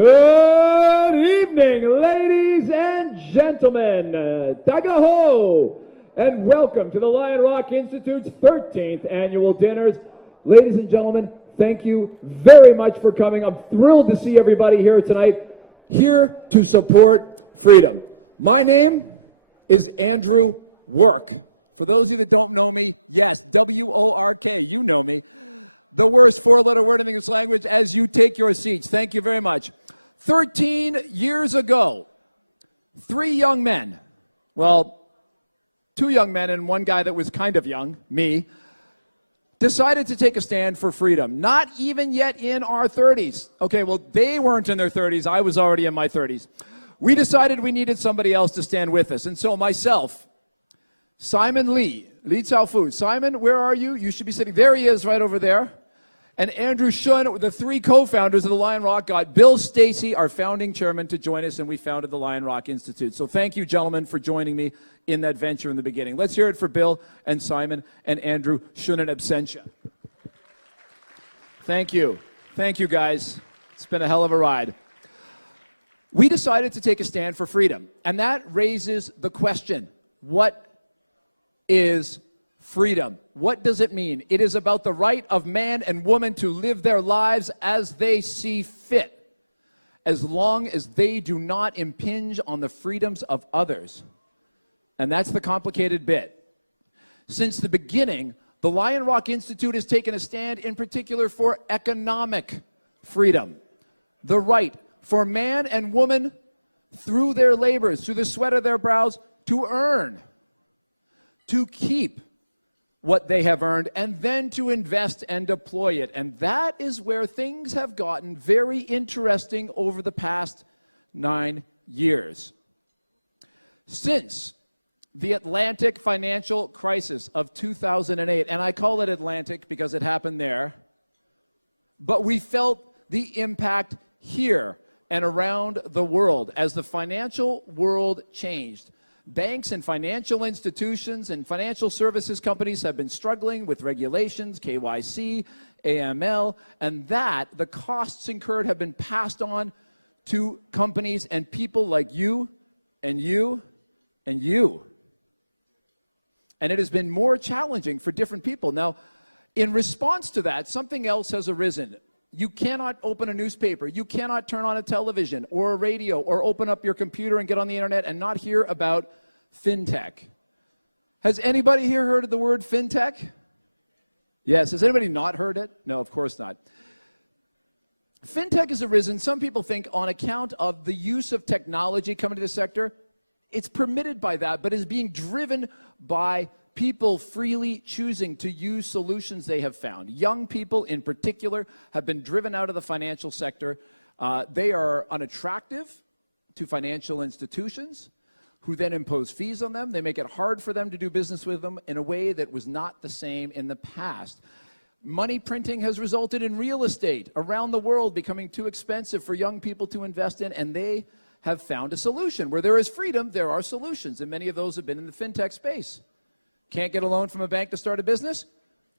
Good evening, ladies and gentlemen. Tagaho, and welcome to the LRIHK Institute's 13th annual dinners. Ladies and gentlemen, thank you very much for coming. I'm thrilled to see everybody here tonight. Here to support freedom. My name is Andrew Work. For those of you that don't know me, yes, W-O-R-K, you know me. The worst four-letter word in the English language as you take your seats. Thank you very much. 13 years ago, three young men, well, two young men and one guy that was kind of young, me, decided to take a stand for freedom. Not even yet in our 30s. Okay, well, they weren't in their 30s. I was already in my 30s. We decided we needed somebody else to stand with us. And so myself, Simon Lee Cao-Fu. Simon, where are you? You should be sitting. There he is right over there. And Andrew Shun, the three co-founders of the LRIHK, got Bill Stacey, our founding chairman, to join us, and we founded the LRIHK Institute. So thank you, gentlemen, for joining me in that venture in the beginning. Let's hear it for Bill and Simon and Andrew Shun in absentia. Thank you. Thank you, guys. It's been a hell of a ride. We decided to take a stand for freedom, and that raises the question, what is freedom? What does it mean? It is about the right of man and woman to live their lives as they see fit, as long as they do not impinge on the freedoms of others. And that's the complicated bit. Since the beginning, the LRIHK Institute has taken a stand in particular for economic freedom, the right for man and woman through their labors, through the sweat of their brows, to earn, to keep what they have earned, and then to invest and deploy it. And that is where things have gotten very interesting over the past 9 years. Since the Atlantic financial crisis of 2008, and I call it Atlantic because it happened there, but we felt the impact here and around the world as the financial world changed. Banks and financial institutions and financial services companies have been struggling with regulations, KYC, AML, and that the costs incurred have been passed on to companies and people like you and you and you. And it has been more challenging for different people. Now, in response to that, something else has arisen. You cannot open a newspaper, you cannot turn on a television or a radio or open up your computer and get on the internet and not hear about fintech. Has anybody here heard of the word fintech? Yes. Has anybody not heard it? No, of course not. Fintech has arisen, some people think, on account of the use of technology coming to the sector. It's permitted by that, but is being driven by people freely choosing to use solutions they have found. Young people in particular have been driven out of the financial sector. They are unattractive to financial institutions who then impose fees on them. They make it hard for them to do business with them in a way that was not the same in the past. Money printing has resulted in real estate around the world becoming too expensive for young people to invest in, and they have found a solution. Where there is freedom, there are solutions, and many of those have been in the fintech space. Can't get a loan from a bank to start a business?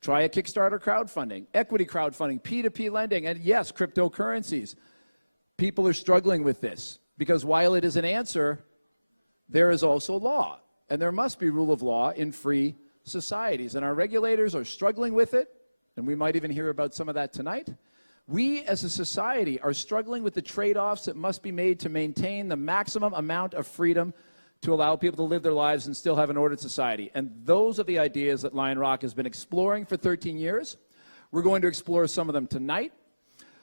Try a Kickstarter crowdfunding, equity crowdfunding, P2P lending, and yes, cryptocurrencies. People are struggling with this because while it is an answer, there is also law, and there must be rule of law in free societies, and our regulators are struggling with it, and we might even hear about some of that tonight. We as a society are struggling with the trade-offs that must be made to maintain the maximum amount of freedom to allow people to live their lives and still have an ordered society. And those are the ideas that LRIHK has been exploring for 13 years. We're going to explore some of them tonight.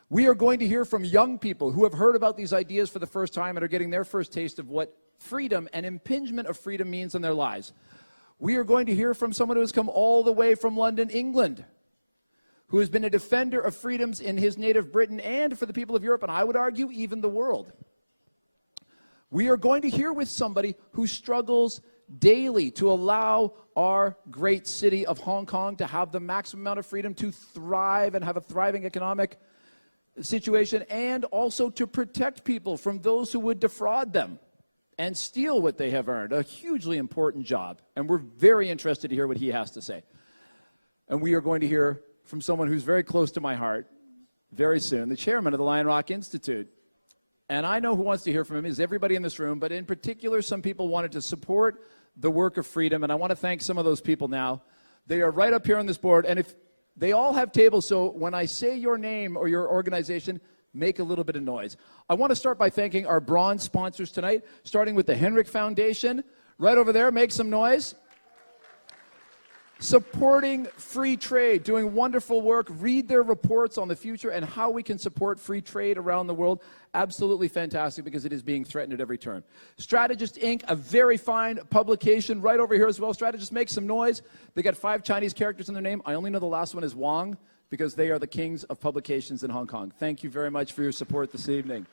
We are going to hear from young people who have heard about these ideas for the first time and are getting their first taste of what freedom and impingement of freedom means in their lives. We are going to hear from someone who has come all the way from London, England, who has been a defender of freedoms in his native Britain and for the people of Europe, and I would argue even the world. We are going to hear with somebody who struggles daily to allow our great city of Hong Kong to have the maximum amount of freedom to thrive and have a thriving economic situation, and also to protect people from those who would defraud them and steal what they have earned. A hugely important job, and we're very interested to hear what he has to say. And we are going to hear from someone who's very close to my heart very soon, the chairman of the LRIHK Institute, And I know who wants to hear from him is everybody in this room, but in particular, some people wanted to support the work of freedom, and I want to thank some of those people now. They are right up here on this board, and if they all have tables, so when I say your name or your organization, make a little bit of noise. I want to start by thanking our bronze sponsors tonight, starting with the LRIHK Foundation. Right over there, make some noise. Supporting free trade, doing wonderful work. Read their reports on the future and how we can support free trade around the world. Absolutely fantastic, because it is being threatened at every turn. Strategist Inc., a very fine publication right over here as well. Strategist, make some noise. They got 5 Chinese characters in their name. I only know the last one is Wong, because they are the kings of publications in Hong Kong. Thank you very much for your support this evening.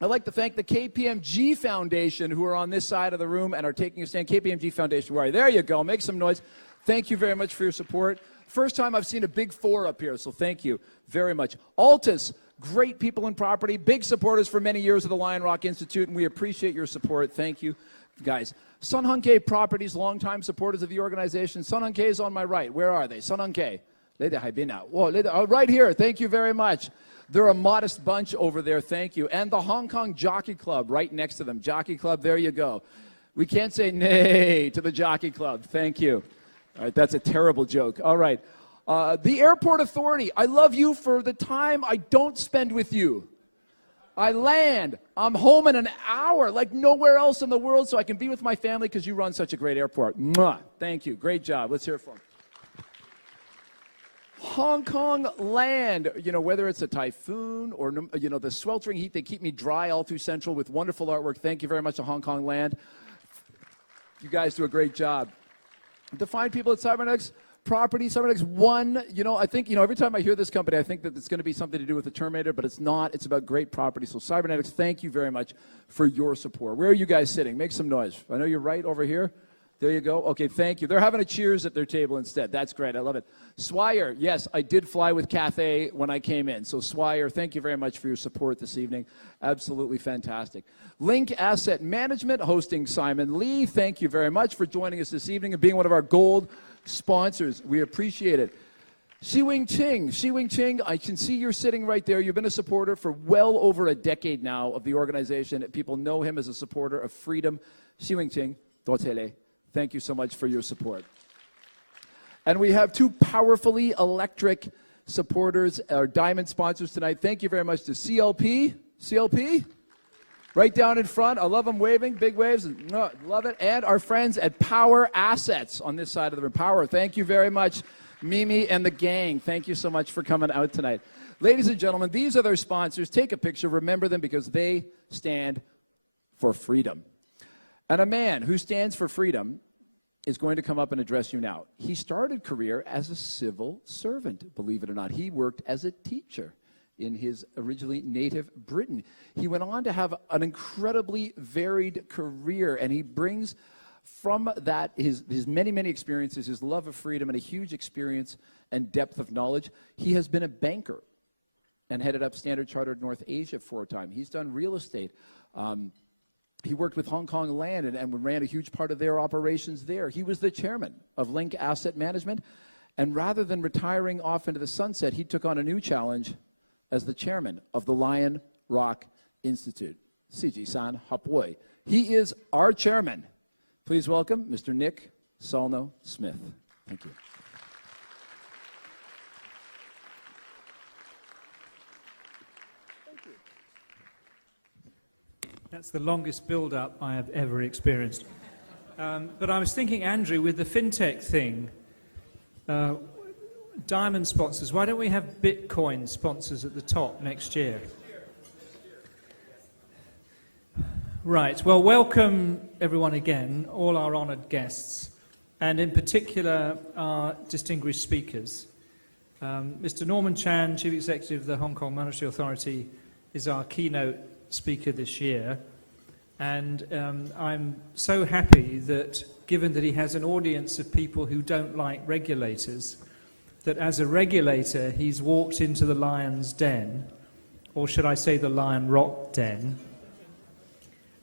I'd like to thank the KPMG Foundation, who are on this side of the room and are taking a stand. KPMG Foundation, where are you? There you go. Make some noise. Thank you very much for your support. First time I've seen a big 4 up here, so thank you very much. Altus, great people in property, big supporters for many years of the LRIHK Institute, and we appreciate your support. Thank you, guys. Sun Hung Kay Properties, longtime supporters of the organization. Sun Hung Kay is on my right. Where are they? Sun Hung Kay. Right here. Thank you very much. They're a modest bunch over there, thank you. And the Hong Kong Jockey Club right next to them. Jockey Club, there you go. We can't say nay to the Jockey Club, thank you. All right, that's a terrible joke. All right. The Airport Authority, I love you for the time I don't spend with you. I land, I'm home in an hour, like nowhere else in the world, so I can be with my family because you run such a great airport. Mwah. Thank you, great job. Let's hear it for them. Hong Kong land, whether it's a typhoon or, the sweltering heat, they keep me dry all through Central with wonderful artwork. Thank you very much to Hong Kong land. You guys do a great job. The fine people at Cybernetics Property, Cybernetics One, I think, every time I hear this company, I think that it's going to be something to do with the Terminator, but it's not. It's about great property. So Cybernetics, thank you very much for your support. Where are you guys sitting? Make some noise. I know you're right over here. There you go. Okay, thank you. They're having a cheers at their table instead. That's great. I love it. Swire, yes, I did fly with Cathay when I came in. So Swire, thank you very much for your support this evening. Absolutely fantastic. Link Asset Management, hosting Simon Lee. Thank you very much for joining us this evening and being one of our gold sponsors. We appreciate it. Xi-Wing Ching, I can see you're sitting right there. You've been a supporter for well over a decade now of the organization. People know him as a supporter of freedom. Xi-Wing Ching, Dotele. Thank you so much for your support. And we have 2 powerfully electric supporters, our diamond sponsors tonight. Thank you very much to CLP. CLP, right down in front. I love them waving, big waves. Love it. And our friends at Power Assets on this side of the room. Power, thank you very much. Mimi and the gang, thank you so much for coming out tonight. Ladies and gentlemen, these are their sponsors. Take a picture, remember them, because they stand for freedom. And a man who stands for freedom is going to come up and address you now. He started career as a civil servant, believe it or not. He worked as a teacher in his originally native Britain. He went on to have an incredibly varied career, and he brings from that his many, many experiences, his love of freedom, and a huge experience and depth of knowledge. He has been a banker and headed up Standard Chartered North Asia for a time. He's done real estate. He worked with Hong Kong Land and ran a huge part of their operations there. He was the chairman of Link Asset Management, and rather than retiring off into the sunset, he took on a new challenge as the chairman of the LRIHK Institute. Siji-san Hapoi. He is our chairman. Please welcome Mr. Nick Sallnow-Smith. Thank you. That's the longest build-up I have ever experienced. But I was thinking, Andrew, with the fintech thing, diamond sponsors, why don't we have Bitcoin sponsors at the top next year? Right, well, welcome everyone again, all our honoured guests, and in particular our distinguished speakers. Mr. Norman Chan, Chief Executive of the Hong Kong Monetary Authority, is our keynote speaker this year, and I'm so happy that, given that he has an audience of people who don't like regulators, that as a regulator he's walked into the lion's den, or should I say the lion rock den,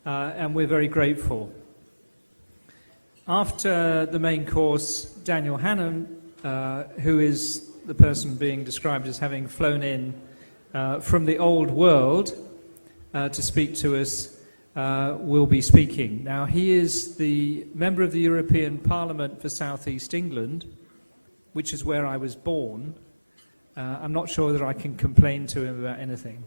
and we're very grateful. After the main course, Daniel Hannan, who is the person being described as having flown in from the old world, to speak to us will be speaking. Now, he is the member of the European Parliament for South East England, which is where I was born. I'm not sure that I can complain to him about anything.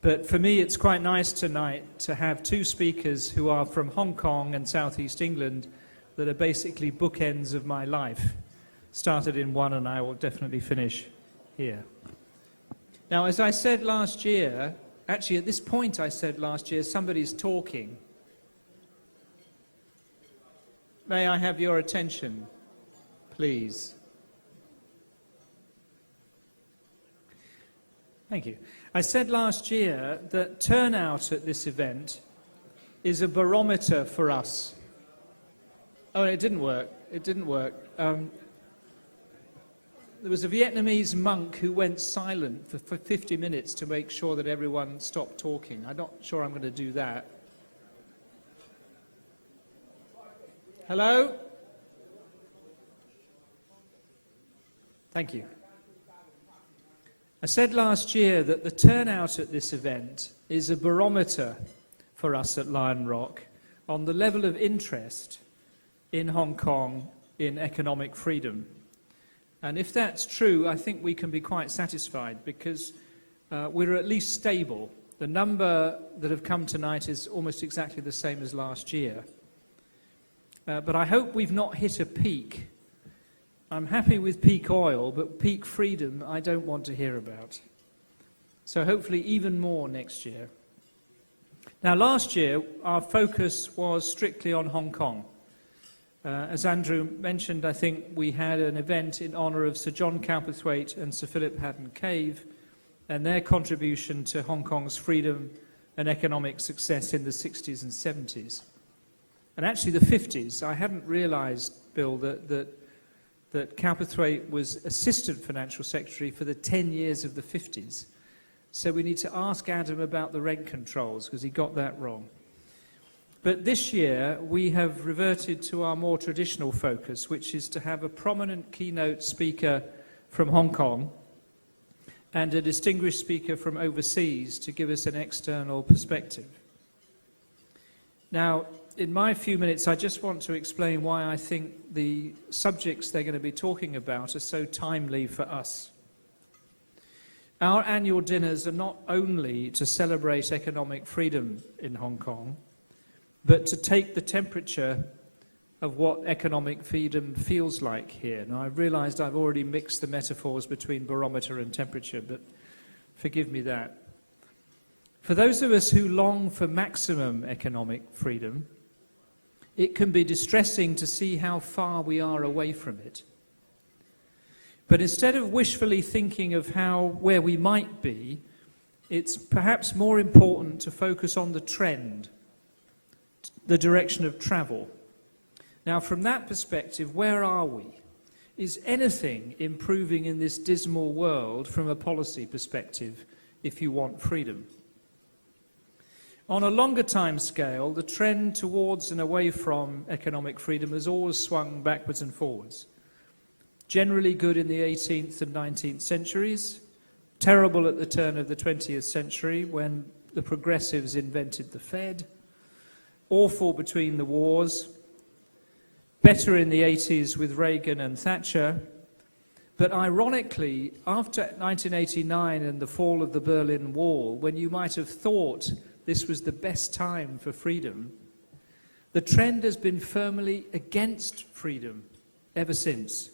But for me, it's quite nice tonight to have two speakers who are from Hong Kong and South East England that are basically bookends of my life. Started in one and I will definitely finish here. Now, as I said last year, actually at this point I said last year, somebody's talking. May I have your attention, please? Thank you. I said last year that turnout at this event is a barometer for us. Oh, it didn't work. It didn't work. There was a Vietnamese monk who went silent for 50 minutes to make sure that everyone stopped talking. I'm not sure I'm going to do that. Hello? Thank you. I said last year that the turnout at this event is a barometer for us at LRIHK on the level of interest in Hong Kong in economic freedom. And if that's true, I think we can be quite satisfied because we're at least stable. The number that have come tonight is almost exactly the same as last year. But I hope we've not hit a peak. I'm happy with peak oil, but peak freedom I don't want to hear about. So hopefully even more next year. Now last year, our focus was strictly on Hong Kong. As Andrew mentioned, I think we had an event in honour of Sir John Cowperthwaite and Sir Philip Haddon Cave and their contribution to Hong Kong's freedom and economic success in the 60s and 70s. And actually the 50s. I hadn't realised, Bill, that Cowperthwaite was Assistant Financial Secretary for the 10 years of the 50s. So we need to ask Adam about the rent controls because he got that wrong. But this year, we have reverted to our more traditional focus, which is to have a prominent keynote speaker from Hong Kong and a distinguished speaker from overseas to give us an external perspective. Now, in my few minutes, I just want to explain why I think the subjects they're going to be talking about are so timely for us. Our annual dinners are not only to celebrate economic freedom in Hong Kong, but to take the temperature of what economic freedom feels like here. Now, I've realized I've already mixed the metaphors between barometer and temperature, but forgive me that. For those of us who long for maximum economic freedom, it can be distressing to see how far we are away from it. But instead of wishfully thinking of where we might be, it's perhaps more important to focus on the trend, the direction of travel. Now, from that perspective, where are we? Is anything improving in this dismal world from a policy perspective if you want freedom? On a longer time scale, the trend towards and away from economic freedom has always swung backwards and forwards. Generally good in the 18th and 19th centuries, terrible at the turn of the 20th century when the progressives invented the Fed, awful between the wars, better in the 80s with Reagan and Thatcher, but ironically, after 1989 and the fall of the Berlin Wall, when you might have thought this was the best time for freedom, the trend has been firmly against freedom ever since.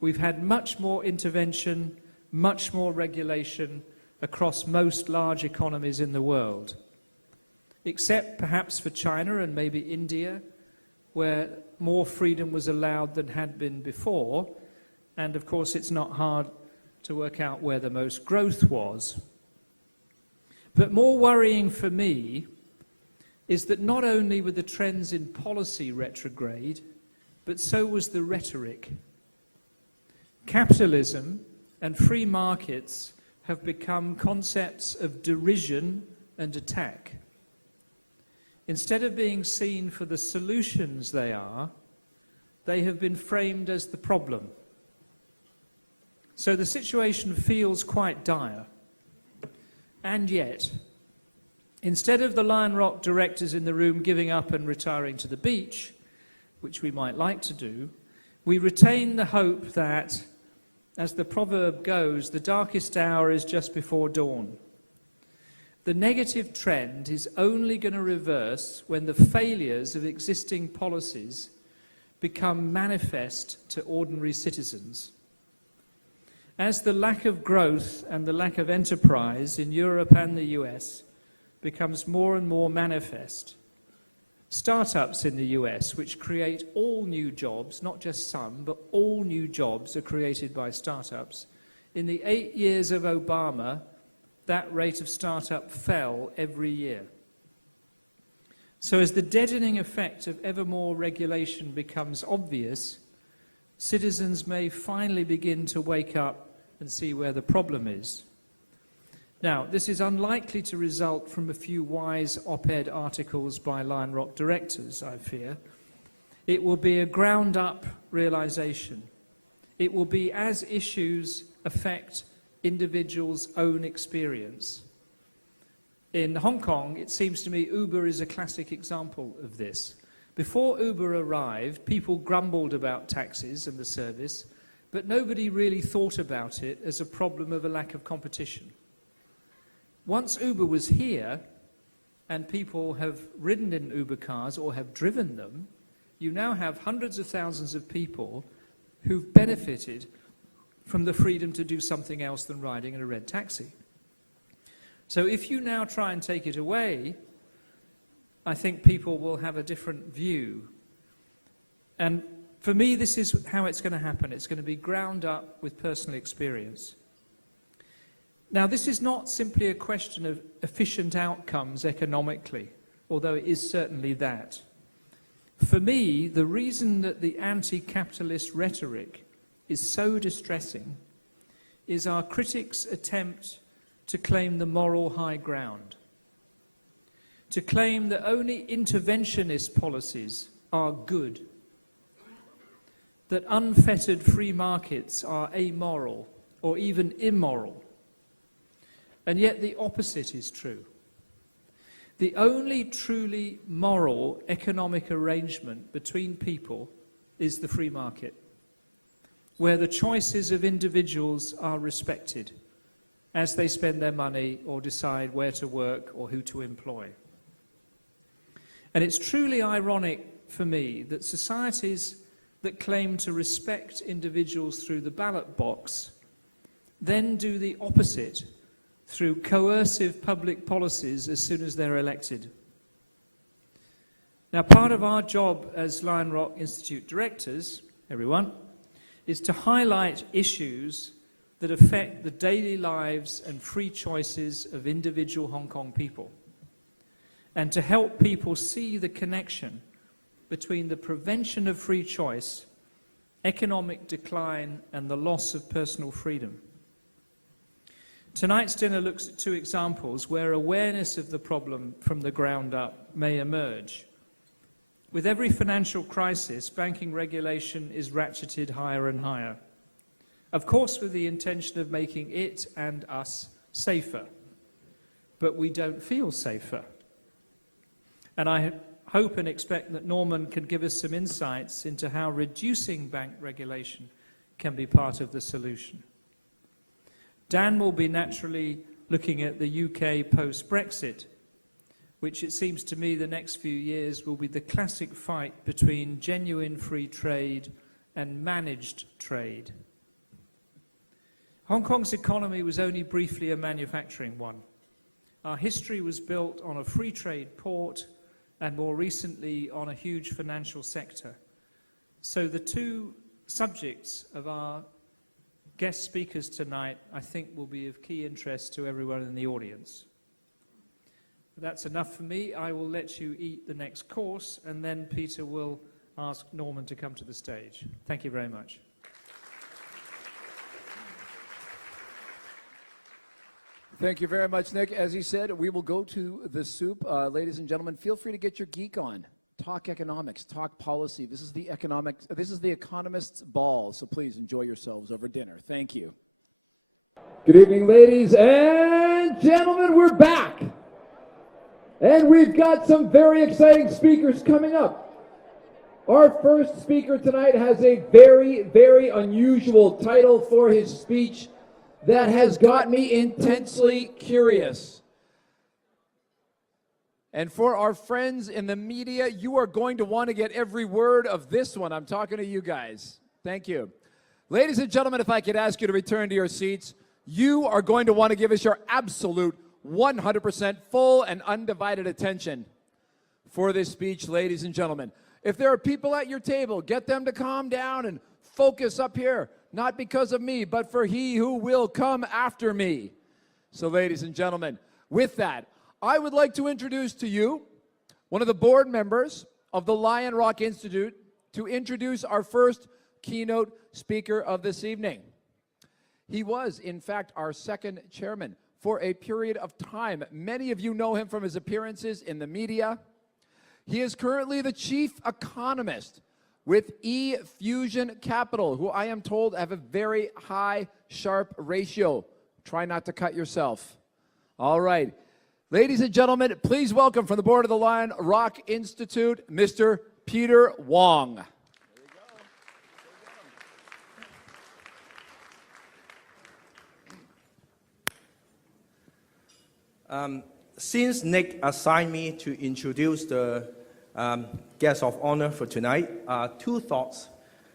We've had much more intervention, much more regulation across most large economies in the world, except perhaps for China and maybe India, where more freedom was allowed than had been before. And of course, it's not hard to work out where the most growth was. But more worrying for me is that not only were the trends in policy retrograde, but so was the rhetoric. Capitalism and free markets have become concepts of derision and attack. Instead of being seen for the solutions they have been framed as the problem. So the situation feels quite dire. And yet, Instead of the LRIHK directors in the room giving up and retiring to the beach, which we might like to do, we retain the hope that, as the proverb goes, the darkest hour is just before dawn. The negative trend is only going to reverse when the failures of existing policies become manifest to ordinary citizens. As the lack of growth and the lack of enterprise in Europe and the US becomes more and more manifest, startups in the US, which create all new jobs, not just some, but all new jobs are created by startups. In the 8 years of Obama, that rate of startup fell every year. So as the deadening effect of ever more regulation becomes obvious, citizens may finally begin to wake up and see where the problem is. Now, this is unlikely to result from a few wise op-ed articles by LRIHK directors, I fear. It will be a ground-up realization. It will be as issues affect individuals' own experience. In Hong Kong, it seems to me Uber is a classic example of this. Before Uber arrived, people grumbled about taxis and the service, but nobody really thought about it as a problem of a lack of competition. Once Uber was here, and people have ridden in Uber cars or have driven them, you now have hundreds of thousands of people who've benefited from the freedom to do something else than riding in a red taxi. So if you now try and take it away, I think people will have a different view. And for me, this is how it's going to happen. It's going to be ground up with personal experience. Now, this is not simply a question of efficient outcomes economically, although it is certainly that. For me, the reason that the anti-capitalist rhetoric is so distressing is our critics' attempt to claim the moral high ground, to claim that only interventionist policies are good, that unfettered free markets are amoral or even immoral. And yet the opposite is true. The only truly moral economic arrangement between people is the free market, where the choices of individuals are respected as they spend their money or decide where to work or who to employ. And it's truly ironic for me that societies that claim to respect individuals through the ballot box then do the opposite through coercive public policies as soon as they're elected. Now, part of our job as LRIHK Institute directors, everyone, is to highlight issues that affect the daily lives and free choices of individual Hong Kong people, and to help people see the connection between the prevention of free choice, economic decline, and the loss of personal freedom. Tonight's dinner looks at two examples where awareness of the problem from the ground up may emerge. With every financial crisis, banking regulation is ratcheted higher and higher. Of course, with the intention of making it and us safer. But we don't feel safer. And I hope and expect that Norman can give us some insights into how reducing bank regulation can be part of the solution. Dan will be naturally looking at the UK post-Brexit, which it seems to me the next few years will be the classic fight between genuine free trade and managed trade. Hong Kong's economy was only briefly a manufacturing one. Our history was built on a free trade port and more recently on a huge financial sector. So the two subjects of our guest speakers tonight, I think, will be of key interest to everyone in the audience. That's enough for me. I will let you eat the next course, and then Peter will ask Norman to come to the stage. Thank you very much. Thank you very much, Nick. As he said, we will go to the soup. Ladies and gentlemen, feel free to get your geek on. Talk economics, talk policy. This is the economist's ball, so please enjoy yourselves over dinner. Thank you. Good evening, ladies and gentlemen. We're back. And we've got some very exciting speakers coming up. Our first speaker tonight has a very, very unusual title for his speech that has got me intensely curious. And for our friends in the media, you are going to want to get every word of this one. I'm talking to you guys. Thank you. Ladies and gentlemen, if I could ask you to return to your seats, you are going to want to give us your absolute 100% full and undivided attention for this speech, ladies and gentlemen. If there are people at your table, get them to calm down and focus up here, not because of me, but for he who will come after me. So, ladies and gentlemen, with that, I would like to introduce to you one of the board members of the LRIHK Institute to introduce our first keynote speaker of this evening. He was, in fact, our second chairman for a period of time. Many of you know him from his appearances in the media. He is currently the chief economist with eFusion Capital, who I am told have a very high, sharp ratio. Try not to cut yourself. All right. Ladies and gentlemen, please welcome from the board of the LRIHK Institute, Mr. Peter Wong. Since Nick assigned me to introduce the guest of honor for tonight, two thoughts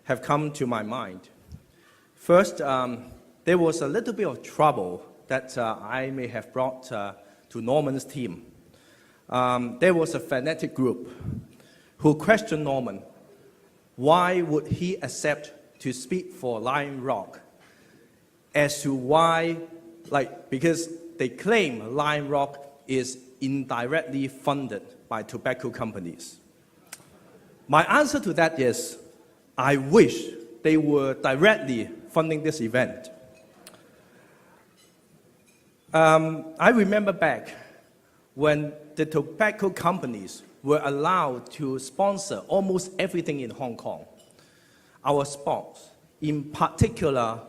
have come to my mind. First, there was a little bit of trouble that I may have brought to Norman's team. There was a fanatic group who questioned Norman. Why would he accept to speak for LRIHK? As to why, because they claim LRIHK is indirectly funded by tobacco companies. My answer to that is, I wish they were directly funding this event. I remember back when the tobacco companies were allowed to sponsor almost everything in Hong Kong. Our sports, in particular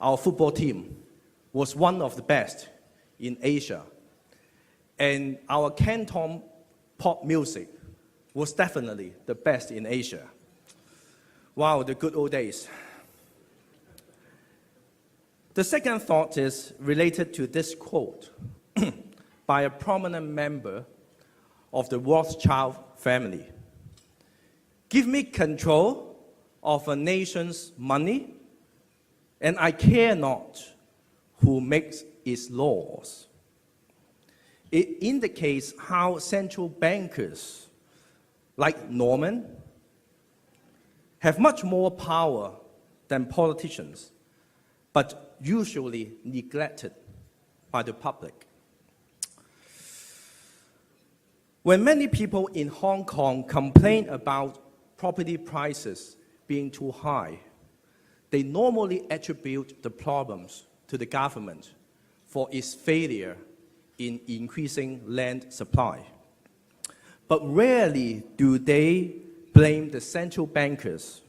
our football team, was one of the best in Asia. And our Canton pop music was definitely the best in Asia. Wow, the good old days. The second thought is related to this quote by a prominent member of the Rothschild family. Give me control of a nation's money, and I care not who makes its laws. It indicates how central bankers, like Norman, have much more power than politicians, but usually neglected by the public. When many people in Hong Kong complain about property prices being too high, they normally attribute the problems to the government for its failure in increasing land supply. But rarely do they blame the central bankers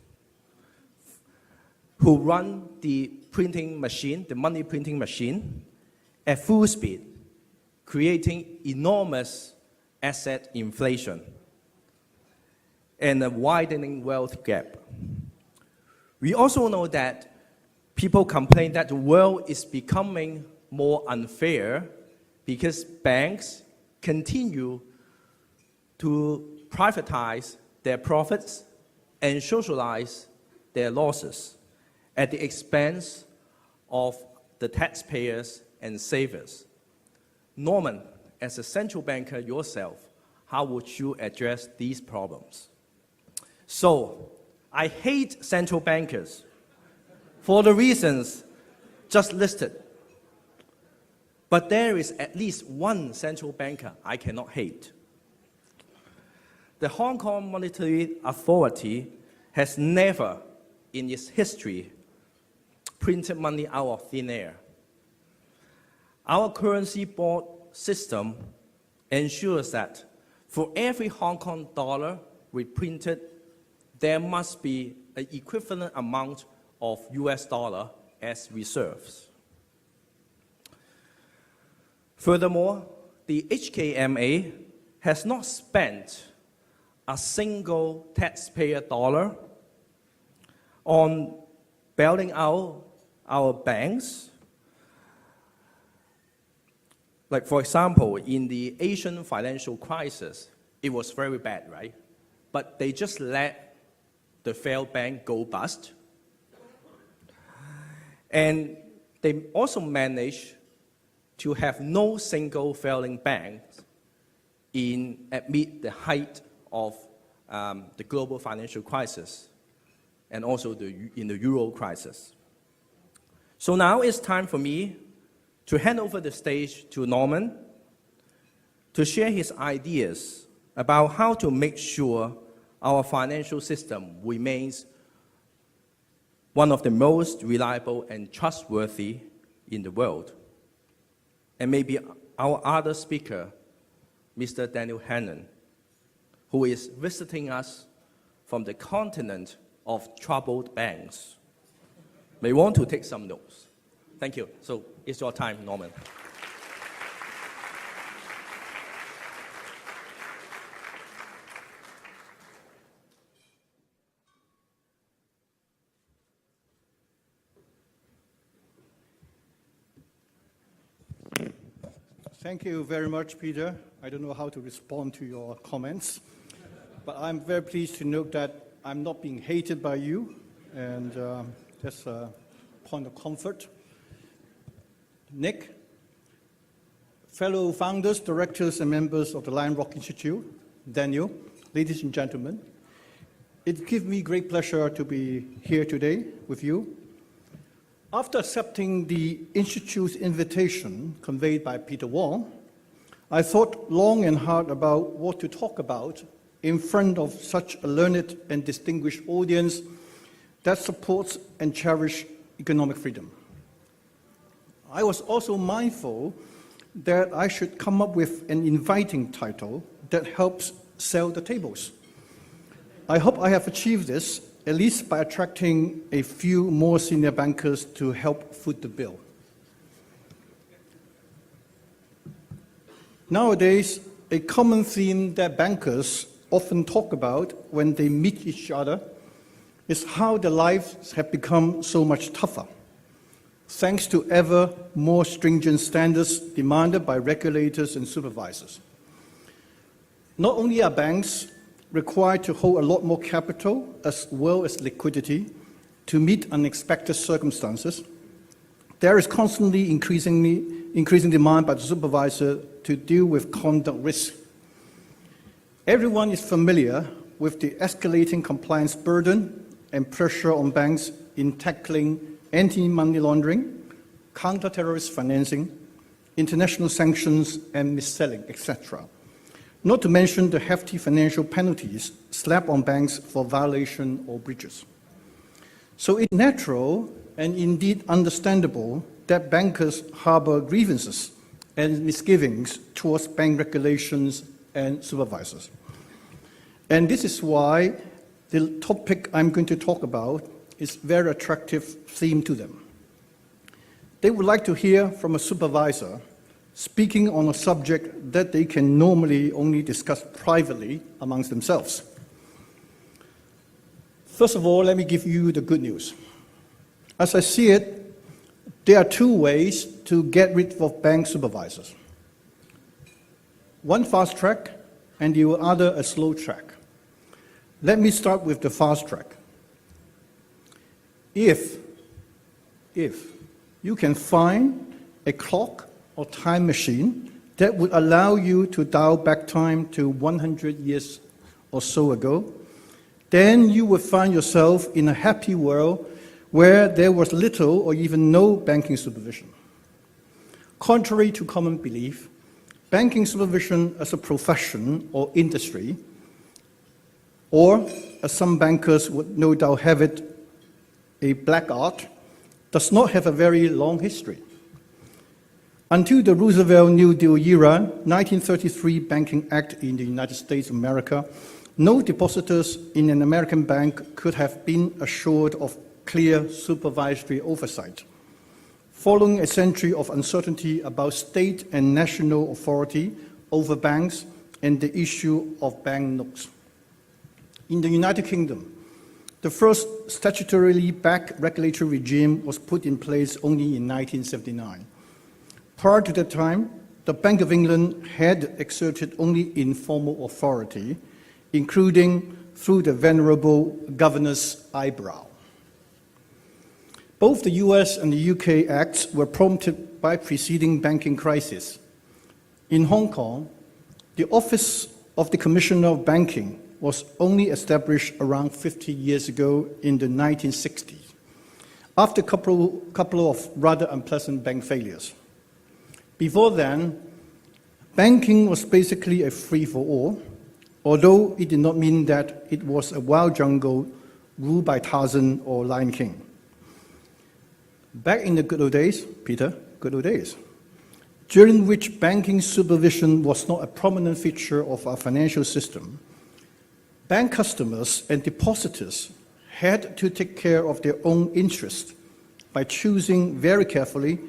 who run the printing machine, the money printing machine, at full speed, creating enormous asset inflation and a widening wealth gap. We also know that people complain that the world is becoming more unfair because banks continue to privatize their profits and socialize their losses at the expense of the taxpayers and savers. Norman, as a central banker yourself, how would you address these problems? So, I hate central bankers for the reasons just listed. But there is at least one central banker I cannot hate. The Hong Kong Monetary Authority has never in its history printed money out of thin air. Our currency board system ensures that for every Hong Kong dollar we printed, there must be an equivalent amount of US dollar as reserves. Furthermore, the HKMA has not spent a single taxpayer dollar on bailing out our banks. Like, for example, in the Asian financial crisis, it was very bad, right? But they just let the failed bank go bust. And they also managed to have no single failing bank amid the height of the global financial crisis and also in the Euro crisis. So now it's time for me to hand over the stage to Norman to share his ideas about how to make sure our financial system remains one of the most reliable and trustworthy in the world. And maybe our other speaker, Mr. Daniel Hannan, who is visiting us from the continent of troubled banks, may want to take some notes. Thank you. So it's your time, Norman. Thank you very much, Peter. I don't know how to respond to your comments, but I'm very pleased to note that I'm not being hated by you, and that's a point of comfort. Nick, fellow founders, directors, and members of the LRIHK Institute, Daniel, ladies and gentlemen, it gives me great pleasure to be here today with you. After accepting the Institute's invitation conveyed by Peter Wong, I thought long and hard about what to talk about in front of such a learned and distinguished audience that supports and cherishes economic freedom. I was also mindful that I should come up with an inviting title that helps sell the tables. I hope I have achieved this, at least by attracting a few more senior bankers to help foot the bill. Nowadays, a common theme that bankers often talk about when they meet each other is how their lives have become so much tougher, thanks to ever more stringent standards demanded by regulators and supervisors. Not only are banks required to hold a lot more capital as well as liquidity to meet unexpected circumstances, there is constantly increasing demand by the supervisor to deal with conduct risk. Everyone is familiar with the escalating compliance burden and pressure on banks in tackling anti-money laundering, counter-terrorist financing, international sanctions, and mis-selling, etc. Not to mention the hefty financial penalties slapped on banks for violation or breaches. So it's natural and indeed understandable that bankers harbor grievances and misgivings towards bank regulations and supervisors. And this is why the topic I'm going to talk about is a very attractive theme to them. They would like to hear from a supervisor speaking on a subject that they can normally only discuss privately amongst themselves. First of all, let me give you the good news. As I see it, there are two ways to get rid of bank supervisors. One fast track and the other a slow track. Let me start with the fast track. If you can find a clock or time machine that would allow you to dial back time to 100 years or so ago, then you would find yourself in a happy world where there was little or even no banking supervision. Contrary to common belief, banking supervision as a profession or industry, or as some bankers would no doubt have it, a black art, does not have a very long history. Until the Roosevelt New Deal era, 1933 Banking Act in the United States of America, no depositors in an American bank could have been assured of clear supervisory oversight. Following a century of uncertainty about state and national authority over banks, and the issue of bank notes. In the United Kingdom, the first statutorily backed regulatory regime was put in place only in 1979. Prior to that time, the Bank of England had exerted only informal authority, including through the venerable governor's eyebrow. Both the US and the UK acts were prompted by preceding banking crisis. In Hong Kong, the Office of the Commissioner of Banking was only established around 50 years ago in the 1960s, after a couple of rather unpleasant bank failures. Before then, banking was basically a free-for-all, although it did not mean that it was a wild jungle ruled by Tarzan or Lion King. Back in the good old days, Peter, good old days, during which banking supervision was not a prominent feature of our financial system, bank customers and depositors had to take care of their own interests by choosing very carefully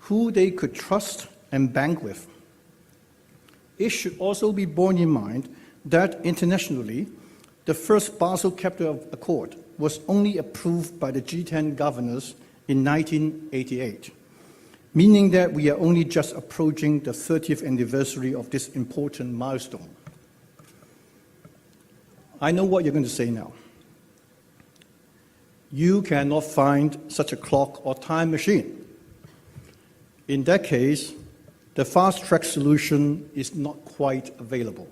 who they could trust and bank with. It should also be borne in mind that internationally, the first Basel Capital Accord was only approved by the G10 governors in 1988, meaning that we are only just approaching the 30th anniversary of this important milestone. I know what you're going to say now. You cannot find such a clock or time machine. In that case, the fast-track solution is not quite available.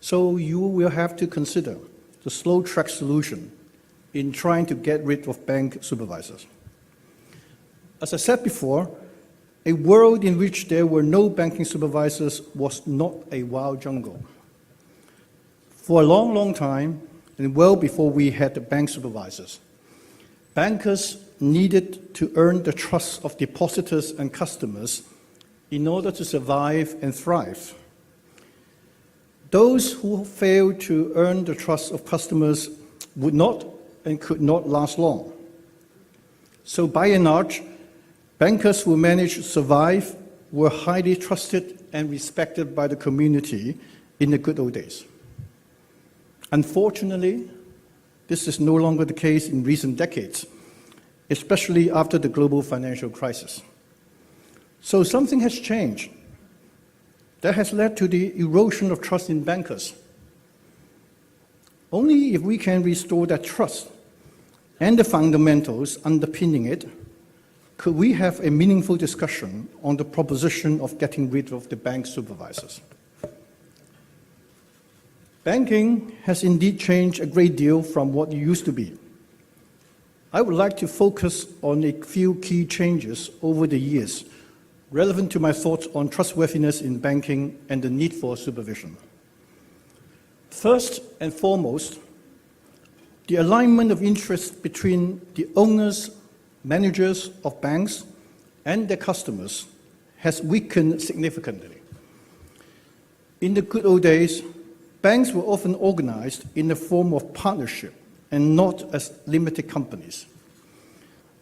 So you will have to consider the slow-track solution in trying to get rid of bank supervisors. As I said before, a world in which there were no banking supervisors was not a wild jungle. For a long, long time, and well before we had the bank supervisors, bankers needed to earn the trust of depositors and customers in order to survive and thrive. Those who failed to earn the trust of customers would not and could not last long. So by and large, bankers who managed to survive were highly trusted and respected by the community in the good old days. Unfortunately, this is no longer the case in recent decades, especially after the global financial crisis. So something has changed. That has led to the erosion of trust in bankers. Only if we can restore that trust and the fundamentals underpinning it, could we have a meaningful discussion on the proposition of getting rid of the bank supervisors. Banking has indeed changed a great deal from what it used to be. I would like to focus on a few key changes over the years relevant to my thoughts on trustworthiness in banking and the need for supervision. First and foremost, the alignment of interests between the owners, managers of banks and their customers has weakened significantly. In the good old days, banks were often organized in the form of partnership and not as limited companies.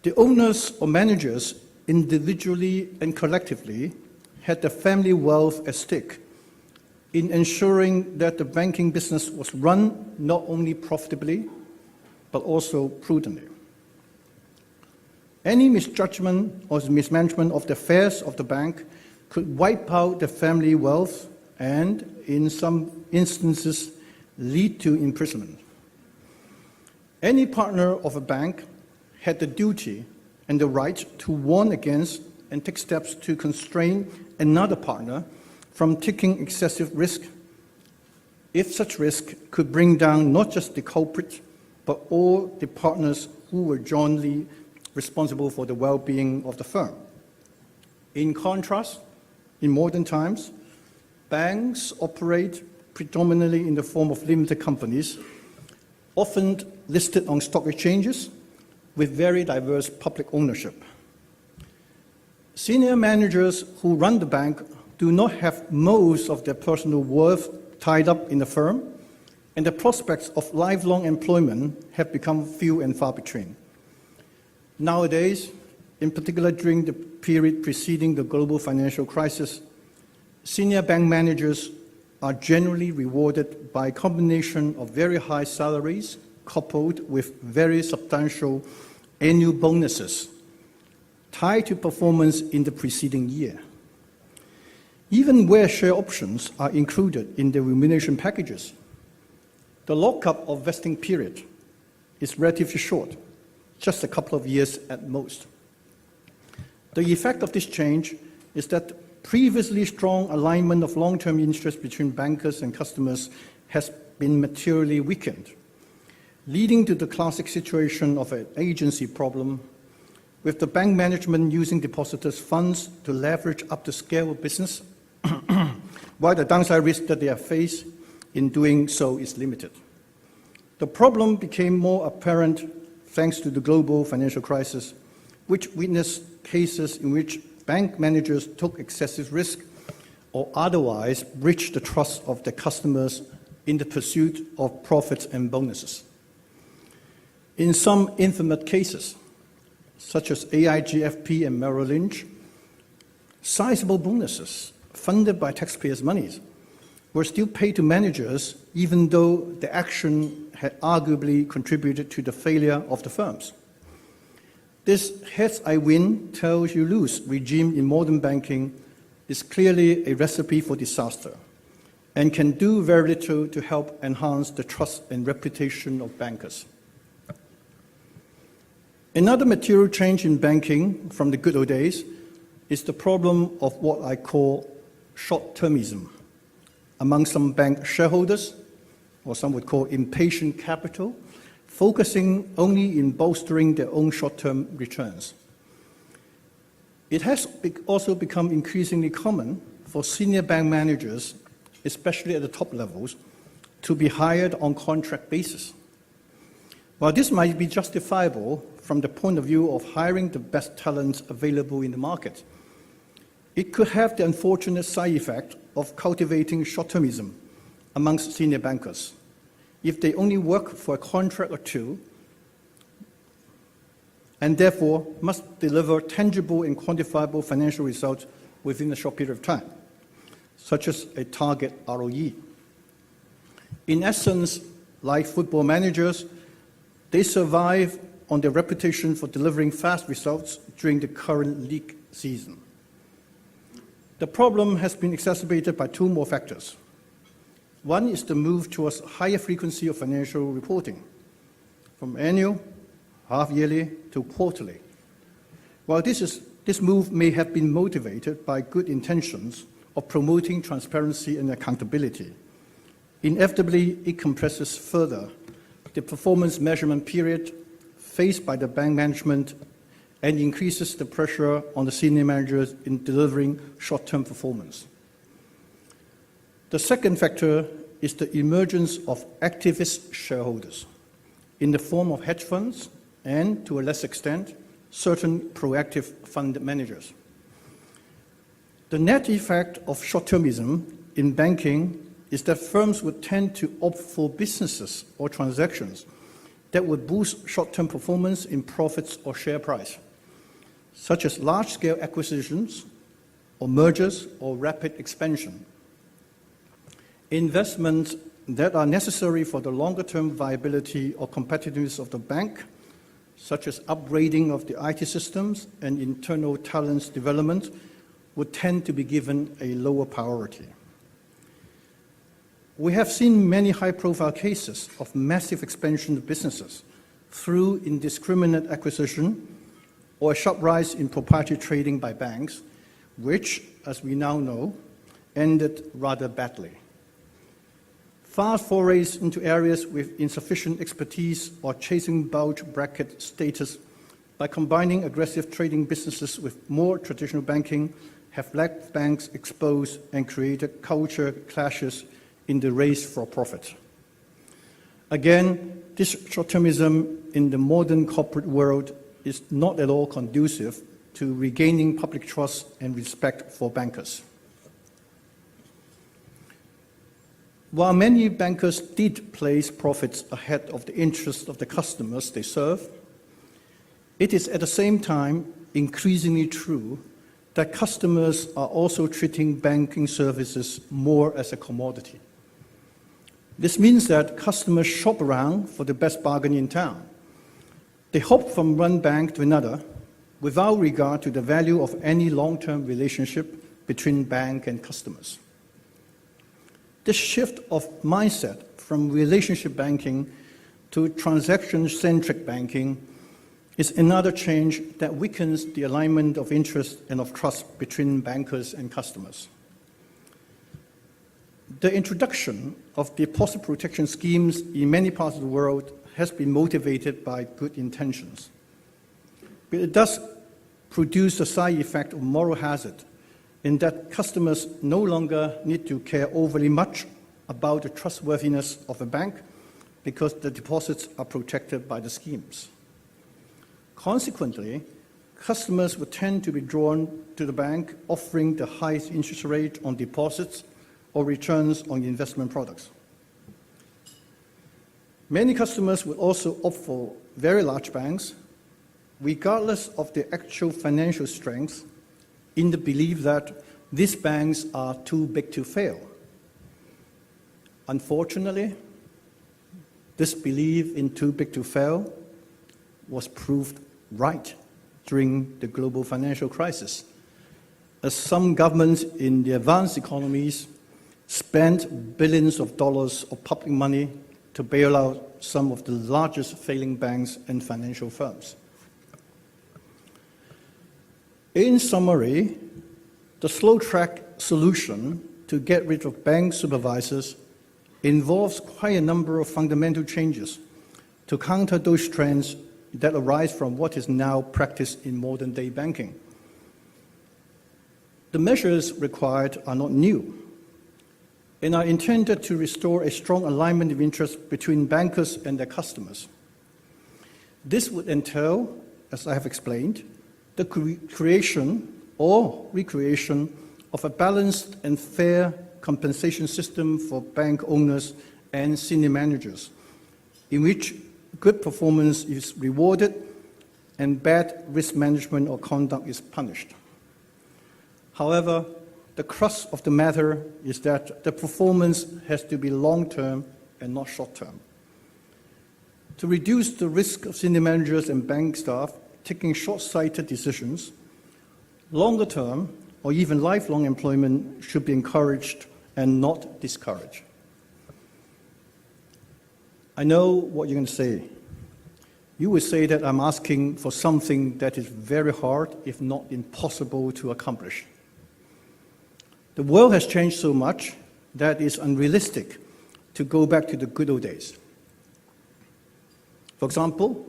The owners or managers individually and collectively had the family wealth at stake in ensuring that the banking business was run not only profitably, but also prudently. Any misjudgment or mismanagement of the affairs of the bank could wipe out the family wealth and, in some instances, lead to imprisonment. Any partner of a bank had the duty and the right to warn against and take steps to constrain another partner from taking excessive risk, if such risk could bring down not just the culprit, but all the partners who were jointly responsible for the well-being of the firm. In contrast, in modern times, banks operate predominantly in the form of limited companies, often listed on stock exchanges, with very diverse public ownership. Senior managers who run the bank do not have most of their personal worth tied up in the firm, and the prospects of lifelong employment have become few and far between. Nowadays, in particular during the period preceding the global financial crisis, senior bank managers are generally rewarded by a combination of very high salaries coupled with very substantial annual bonuses tied to performance in the preceding year. Even where share options are included in the remuneration packages, the lockup of vesting period is relatively short, just a couple of years at most. The effect of this change is that previously strong alignment of long-term interests between bankers and customers has been materially weakened, leading to the classic situation of an agency problem, with the bank management using depositors' funds to leverage up the scale of business, while the downside risk that they are faced in doing so is limited. The problem became more apparent thanks to the global financial crisis, which witnessed cases in which bank managers took excessive risk or otherwise breached the trust of their customers in the pursuit of profits and bonuses. In some infamous cases, such as AIG-FP and Merrill Lynch, sizable bonuses funded by taxpayers' monies were still paid to managers even though the action had arguably contributed to the failure of the firms. This heads I win, tails you lose regime in modern banking is clearly a recipe for disaster and can do very little to help enhance the trust and reputation of bankers. Another material change in banking from the good old days is the problem of what I call short-termism among some bank shareholders, or some would call impatient capital, focusing only in bolstering their own short-term returns. It has also become increasingly common for senior bank managers, especially at the top levels, to be hired on contract basis. While this might be justifiable from the point of view of hiring the best talents available in the market, it could have the unfortunate side effect of cultivating short-termism amongst senior bankers if they only work for a contract or two and therefore must deliver tangible and quantifiable financial results within a short period of time, such as a target ROE. In essence, like football managers, they survive on their reputation for delivering fast results during the current league season. The problem has been exacerbated by two more factors. One is the move towards higher frequency of financial reporting, from annual, half-yearly to quarterly. While this move may have been motivated by good intentions of promoting transparency and accountability, inevitably it compresses further the performance measurement period faced by the bank management and increases the pressure on the senior managers in delivering short-term performance. The second factor is the emergence of activist shareholders in the form of hedge funds and, to a less extent, certain proactive fund managers. The net effect of short-termism in banking is that firms would tend to opt for businesses or transactions that would boost short-term performance in profits or share price, such as large-scale acquisitions or mergers or rapid expansion. Investments that are necessary for the longer-term viability or competitiveness of the bank, such as upgrading of the IT systems and internal talents development, would tend to be given a lower priority. We have seen many high-profile cases of massive expansion of businesses through indiscriminate acquisition or a sharp rise in proprietary trading by banks, which, as we now know, ended rather badly. Fast forays into areas with insufficient expertise or chasing bulge bracket status by combining aggressive trading businesses with more traditional banking have left banks exposed and created culture clashes in the race for profit. Again, this short-termism in the modern corporate world is not at all conducive to regaining public trust and respect for bankers. While many bankers did place profits ahead of the interests of the customers they serve, it is at the same time increasingly true that customers are also treating banking services more as a commodity. This means that customers shop around for the best bargain in town. They hop from one bank to another without regard to the value of any long-term relationship between bank and customers. This shift of mindset from relationship banking to transaction-centric banking is another change that weakens the alignment of interest and of trust between bankers and customers. The introduction of deposit protection schemes in many parts of the world has been motivated by good intentions. But it does produce a side effect of moral hazard in that customers no longer need to care overly much about the trustworthiness of a bank because the deposits are protected by the schemes. Consequently, customers will tend to be drawn to the bank offering the highest interest rate on deposits or returns on investment products. Many customers will also opt for very large banks, regardless of their actual financial strength, in the belief that these banks are too big to fail. Unfortunately, this belief in too big to fail was proved right during the global financial crisis, as some governments in the advanced economies spent billions of dollars of public money to bail out some of the largest failing banks and financial firms. In summary, the slow-track solution to get rid of bank supervisors involves quite a number of fundamental changes to counter those trends that arise from what is now practiced in modern-day banking. The measures required are not new and are intended to restore a strong alignment of interest between bankers and their customers. This would entail, as I have explained, the creation or recreation of a balanced and fair compensation system for bank owners and senior managers, in which good performance is rewarded and bad risk management or conduct is punished. However, the crux of the matter is that the performance has to be long-term and not short-term. To reduce the risk of senior managers and bank staff taking short-sighted decisions, longer-term or even lifelong employment should be encouraged and not discouraged. I know what you're going to say. You will say that I'm asking for something that is very hard, if not impossible, to accomplish. The world has changed so much that it's unrealistic to go back to the good old days. For example,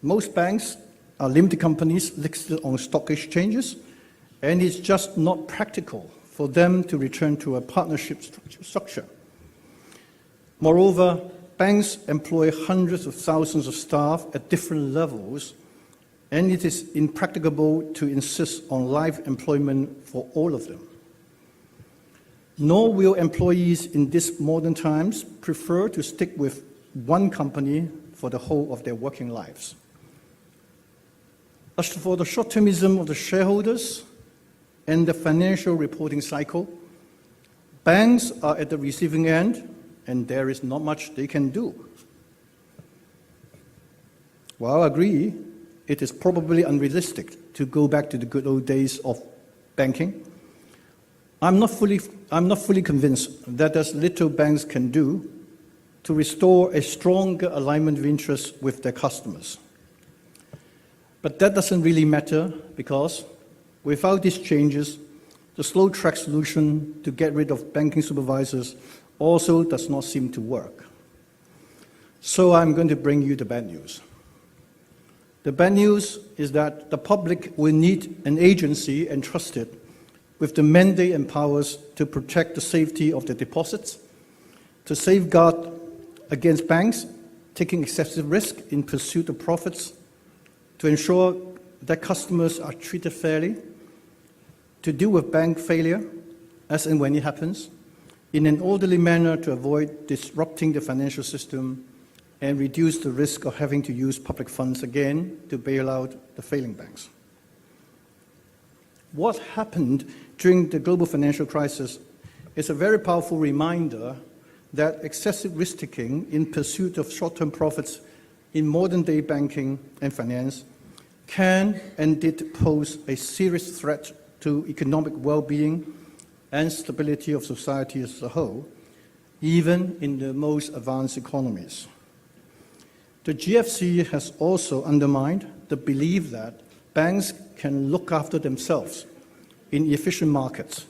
most banks are limited companies listed on stock exchanges, and it's just not practical for them to return to a partnership structure. Moreover, banks employ hundreds of thousands of staff at different levels, and it is impracticable to insist on live employment for all of them. Nor will employees in these modern times prefer to stick with one company for the whole of their working lives. As for the short-termism of the shareholders and the financial reporting cycle, banks are at the receiving end, and there is not much they can do. While I agree, it is probably unrealistic to go back to the good old days of banking, I'm not fully convinced that there's little banks can do to restore a stronger alignment of interest with their customers. But that doesn't really matter because without these changes, the slow-track solution to get rid of banking supervisors also does not seem to work. So I'm going to bring you the bad news. The bad news is that the public will need an agency entrusted with the mandate and powers to protect the safety of their deposits, to safeguard against banks taking excessive risk in pursuit of profits, to ensure that customers are treated fairly, to deal with bank failure as and when it happens, in an orderly manner to avoid disrupting the financial system and reduce the risk of having to use public funds again to bail out the failing banks. what happened during the global financial crisis is a very powerful reminder that excessive risk-taking in pursuit of short-term profits in modern-day banking and finance can and did pose a serious threat to economic well-being and stability of society as a whole, even in the most advanced economies. The GFC has also undermined the belief that banks can look after themselves in efficient markets,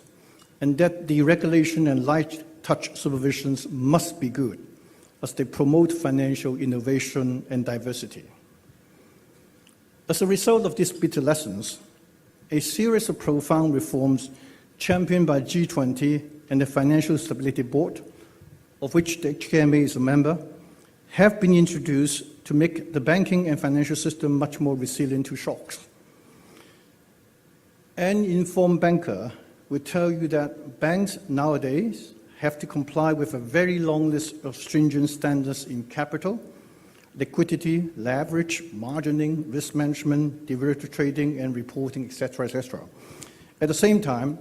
and that deregulation and light touch supervisions must be good as they promote financial innovation and diversity. As a result of these bitter lessons, a series of profound reforms championed by G20 and the Financial Stability Board, of which the HKMA is a member, have been introduced to make the banking and financial system much more resilient to shocks. An informed banker will tell you that banks nowadays have to comply with a very long list of stringent standards in capital, liquidity, leverage, margining, risk management, derivative trading, and reporting, etc., etc. At the same time,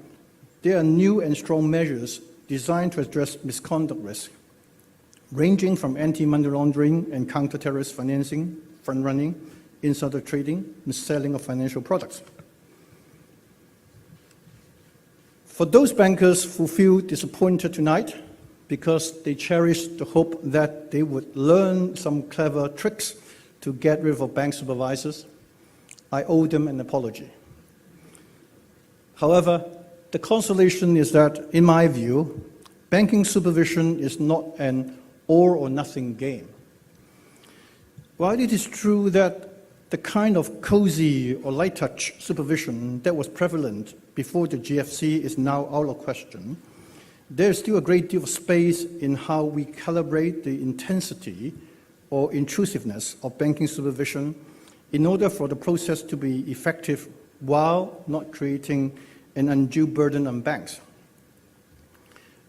there are new and strong measures designed to address misconduct risk, ranging from anti-money laundering and counter-terrorist financing, fund-running, insider trading, mis-selling of financial products. For those bankers who feel disappointed tonight because they cherish the hope that they would learn some clever tricks to get rid of bank supervisors, I owe them an apology. However, the consolation is that, in my view, banking supervision is not an all or nothing game. While it is true that the kind of cozy or light touch supervision that was prevalent before the GFC is now out of question, there is still a great deal of space in how we calibrate the intensity or intrusiveness of banking supervision in order for the process to be effective while not creating an undue burden on banks.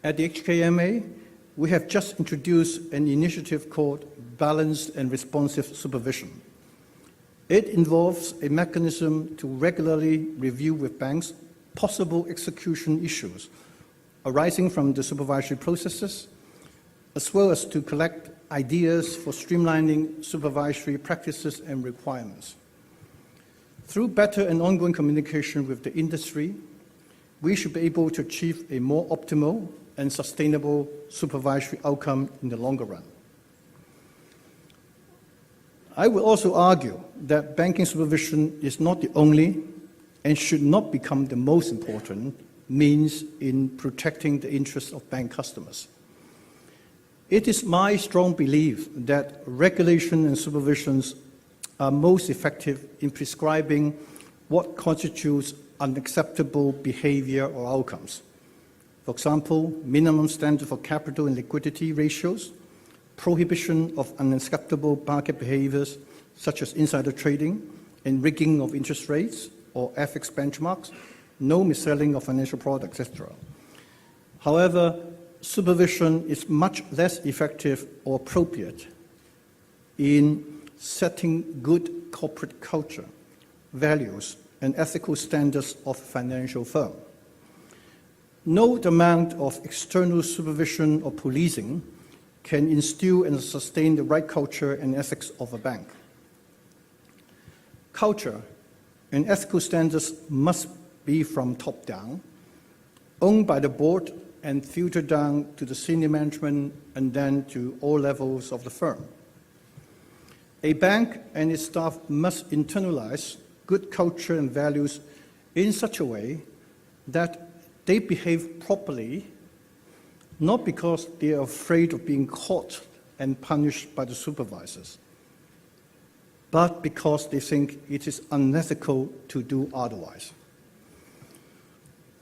At the HKMA, we have just introduced an initiative called Balanced and Responsive Supervision. It involves a mechanism to regularly review with banks possible execution issues arising from the supervisory processes, as well as to collect ideas for streamlining supervisory practices and requirements. Through better and ongoing communication with the industry, we should be able to achieve a more optimal and sustainable supervisory outcome in the longer run. I will also argue that banking supervision is not the only and should not become the most important means in protecting the interests of bank customers. It is my strong belief that regulation and supervisions are most effective in prescribing what constitutes unacceptable behavior or outcomes. For example, minimum standard for capital and liquidity ratios, prohibition of unacceptable market behaviors such as insider trading and rigging of interest rates or FX benchmarks, no mis-selling of financial products, etc. However, supervision is much less effective or appropriate in setting good corporate culture, values, and ethical standards of a financial firm. No amount of external supervision or policing can instill and sustain the right culture and ethics of a bank. Culture and ethical standards must be from top down, owned by the board and filtered down to the senior management and then to all levels of the firm. A bank and its staff must internalize good culture and values in such a way that they behave properly, not because they are afraid of being caught and punished by the supervisors, but because they think it is unethical to do otherwise.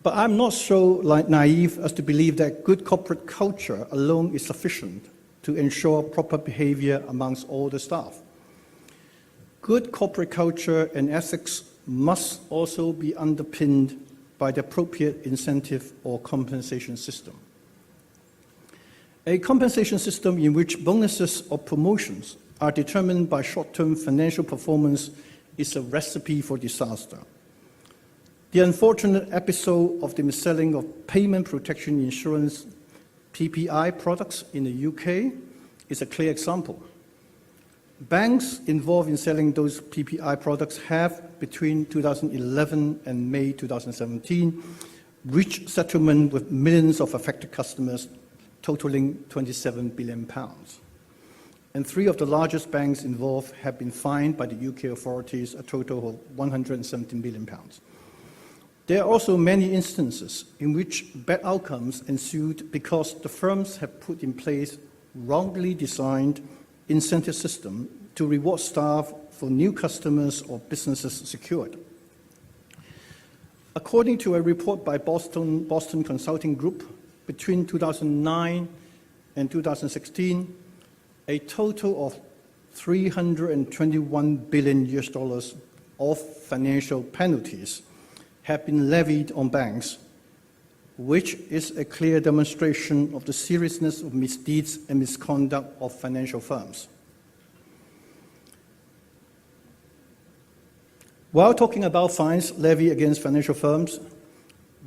But I'm not so naive as to believe that good corporate culture alone is sufficient to ensure proper behavior amongst all the staff. Good corporate culture and ethics must also be underpinned by the appropriate incentive or compensation system. A compensation system in which bonuses or promotions are determined by short-term financial performance is a recipe for disaster. The unfortunate episode of the mis-selling of payment protection insurance PPI products in the UK is a clear example. Banks involved in selling those PPI products have, between 2011 and May 2017, reached settlement with millions of affected customers, totaling £27 billion. And 3 of the largest banks involved have been fined by the UK authorities a total of £117 billion. There are also many instances in which bad outcomes ensued because the firms have put in place wrongly designed incentive system to reward staff for new customers or businesses secured. According to a report by Boston Consulting Group, between 2009 and 2016, a total of $321 billion of financial penalties have been levied on banks, which is a clear demonstration of the seriousness of misdeeds and misconduct of financial firms. While talking about fines levied against financial firms,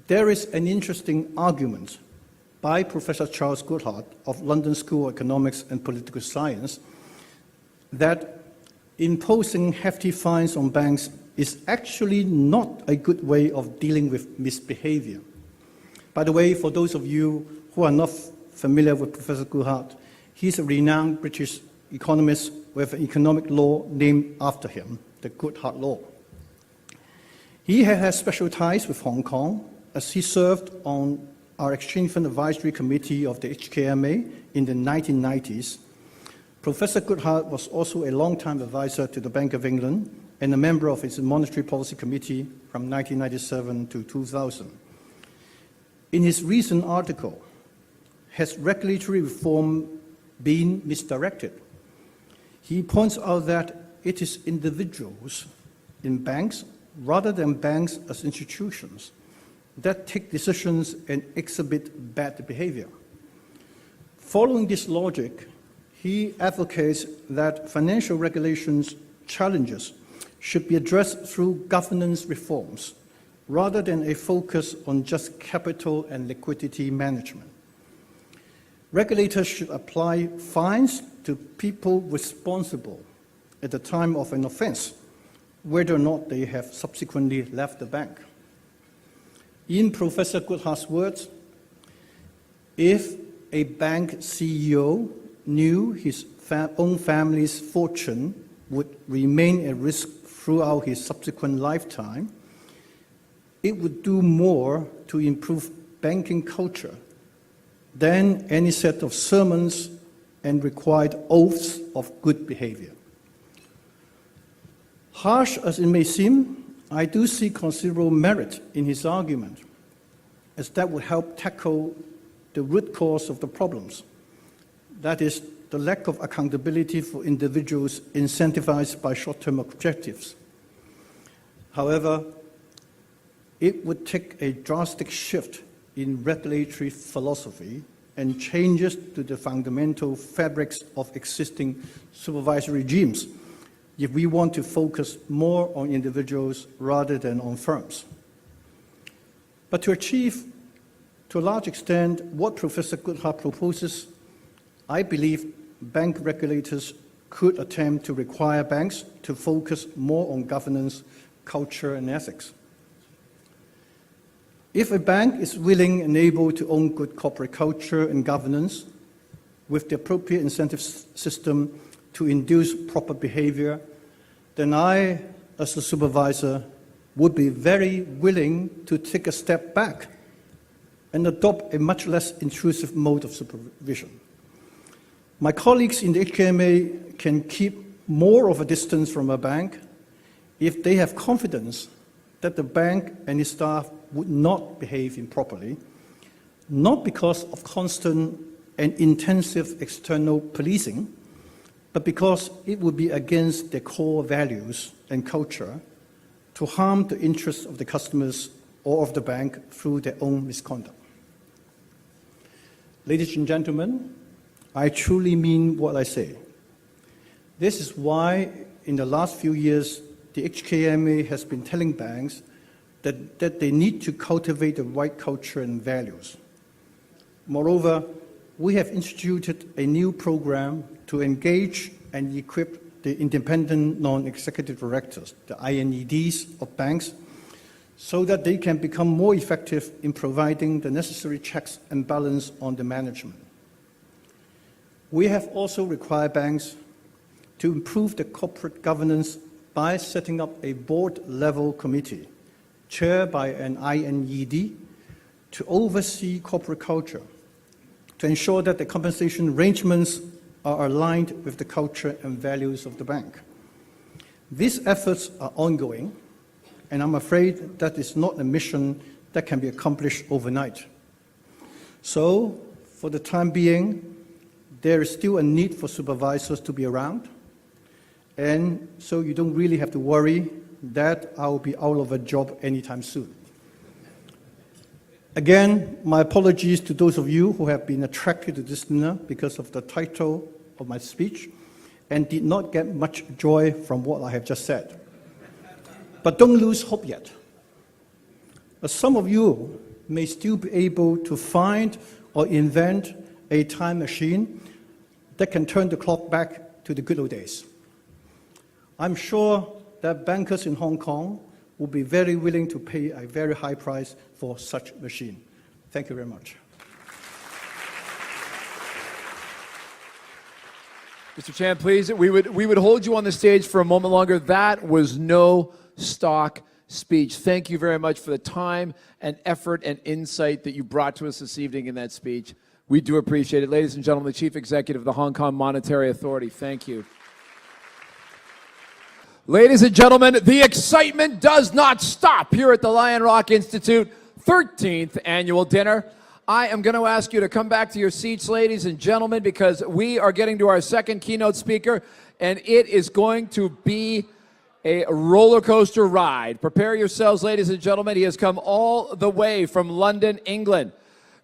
there is an interesting argument by Professor Charles Goodhart of London School of Economics and Political Science that imposing hefty fines on banks is actually not a good way of dealing with misbehavior. By the way, for those of you who are not familiar with Professor Goodhart, he's a renowned British economist with an economic law named after him, the Goodhart Law. He has special ties with Hong Kong, as he served on our Exchange Fund Advisory Committee of the HKMA in the 1990s. Professor Goodhart was also a long-time advisor to the Bank of England and a member of its Monetary Policy Committee from 1997 to 2000. In his recent article, Has Regulatory Reform Been Misdirected?, he points out that it is individuals in banks, rather than banks as institutions, that take decisions and exhibit bad behavior. Following this logic, he advocates that financial regulations challenges should be addressed through governance reforms, rather than a focus on just capital and liquidity management. Regulators should apply fines to people responsible at the time of an offense, whether or not they have subsequently left the bank. In Professor Goodhart's words, if a bank CEO knew his own family's fortune would remain at risk throughout his subsequent lifetime, it would do more to improve banking culture than any set of sermons and required oaths of good behavior. Harsh as it may seem, I do see considerable merit in his argument, as that would help tackle the root cause of the problems. That is, the lack of accountability for individuals incentivized by short-term objectives. However, it would take a drastic shift in regulatory philosophy and changes to the fundamental fabrics of existing supervisory regimes if we want to focus more on individuals rather than on firms. But to achieve, to a large extent, what Professor Goodhart proposes, I believe bank regulators could attempt to require banks to focus more on governance, culture, and ethics. If a bank is willing and able to own good corporate culture and governance with the appropriate incentive system to induce proper behavior, then I, as a supervisor, would be very willing to take a step back and adopt a much less intrusive mode of supervision. My colleagues in the HKMA can keep more of a distance from a bank if they have confidence that the bank and its staff would not behave improperly, not because of constant and intensive external policing, but because it would be against their core values and culture to harm the interests of the customers or of the bank through their own misconduct. Ladies and gentlemen, I truly mean what I say. This is why, in the last few years, the HKMA has been telling banks that they need to cultivate the right culture and values. Moreover, we have instituted a new program to engage and equip the independent non-executive directors, the INEDs of banks, so that they can become more effective in providing the necessary checks and balance on the management. We have also required banks to improve the corporate governance by setting up a board-level committee, chaired by an INED, to oversee corporate culture, to ensure that the compensation arrangements are aligned with the culture and values of the bank. These efforts are ongoing, and I'm afraid that is not a mission that can be accomplished overnight. So, for the time being, there is still a need for supervisors to be around, and so you don't really have to worry that I will be out of a job anytime soon. Again, my apologies to those of you who have been attracted to this dinner because of the title of my speech and did not get much joy from what I have just said. But don't lose hope yet. As some of you may still be able to find or invent a time machine that can turn the clock back to the good old days. I'm sure that bankers in Hong Kong will be very willing to pay a very high price for such a machine. Thank you very much. Mr. Chan, please, we would hold you on the stage for a moment longer. That was no stock speech. Thank you very much for the time and effort and insight that you brought to us this evening in that speech. We do appreciate it. Ladies and gentlemen, the Chief Executive of the Hong Kong Monetary Authority, thank you. Ladies and gentlemen, the excitement does not stop here at the LRIHK Institute 13th Annual Dinner. I am going to ask you to come back to your seats, ladies and gentlemen, because we are getting to our second keynote speaker, and it is going to be a roller coaster ride. Prepare yourselves, ladies and gentlemen. He has come all the way from London, England.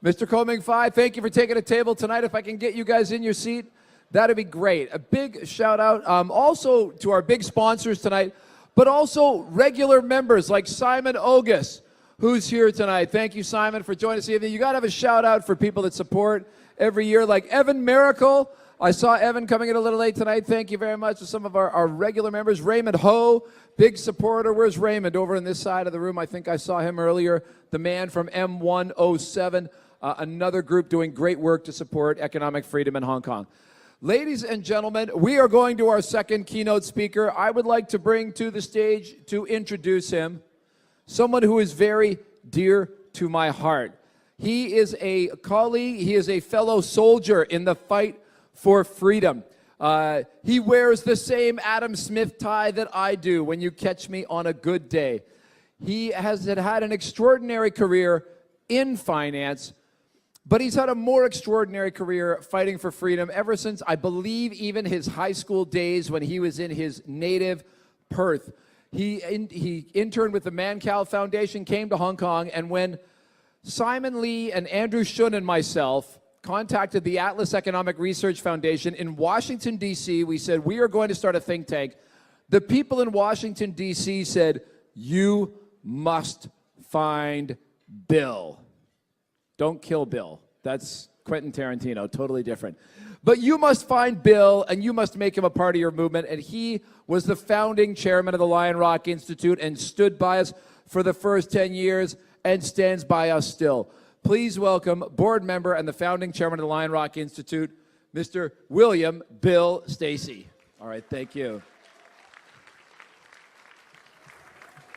Mr. Koh Ming Fai, thank you for taking a table tonight. If I can get you guys in your seat, that'd be great. A big shout out also to our big sponsors tonight, but also regular members like Simon Ogus, who's here tonight. Thank you, Simon, for joining us this evening. You got to have a shout out for people that support every year, like Evan Miracle. I saw Evan coming in a little late tonight. Thank you very much to some of our regular members. Raymond Ho, big supporter. Where's Raymond? Over on this side of the room. I think I saw him earlier. The man from M107, another group doing great work to support economic freedom in Hong Kong. Ladies and gentlemen, we are going to our second keynote speaker. I would like to bring to the stage to introduce him, someone who is very dear to my heart. He is a colleague, he is a fellow soldier in the fight for freedom. He wears the same Adam Smith tie that I do when you catch me on a good day. He has had an extraordinary career in finance, but he's had a more extraordinary career fighting for freedom ever since, I believe, even his high school days when he was in his native Perth. He interned with the Mancow Foundation, came to Hong Kong, and when Simon Lee and Andrew Shun and myself contacted the Atlas Economic Research Foundation in Washington, D.C., we said, we are going to start a think tank. The people in Washington, D.C. said, you must find Bill. Don't kill Bill. That's Quentin Tarantino, totally different. But you must find Bill, and you must make him a part of your movement. And he was the founding chairman of the LRIHK Institute and stood by us for the first 10 years and stands by us still. Please welcome board member and the founding chairman of the LRIHK Institute, Mr. William Bill Stacey. All right, thank you.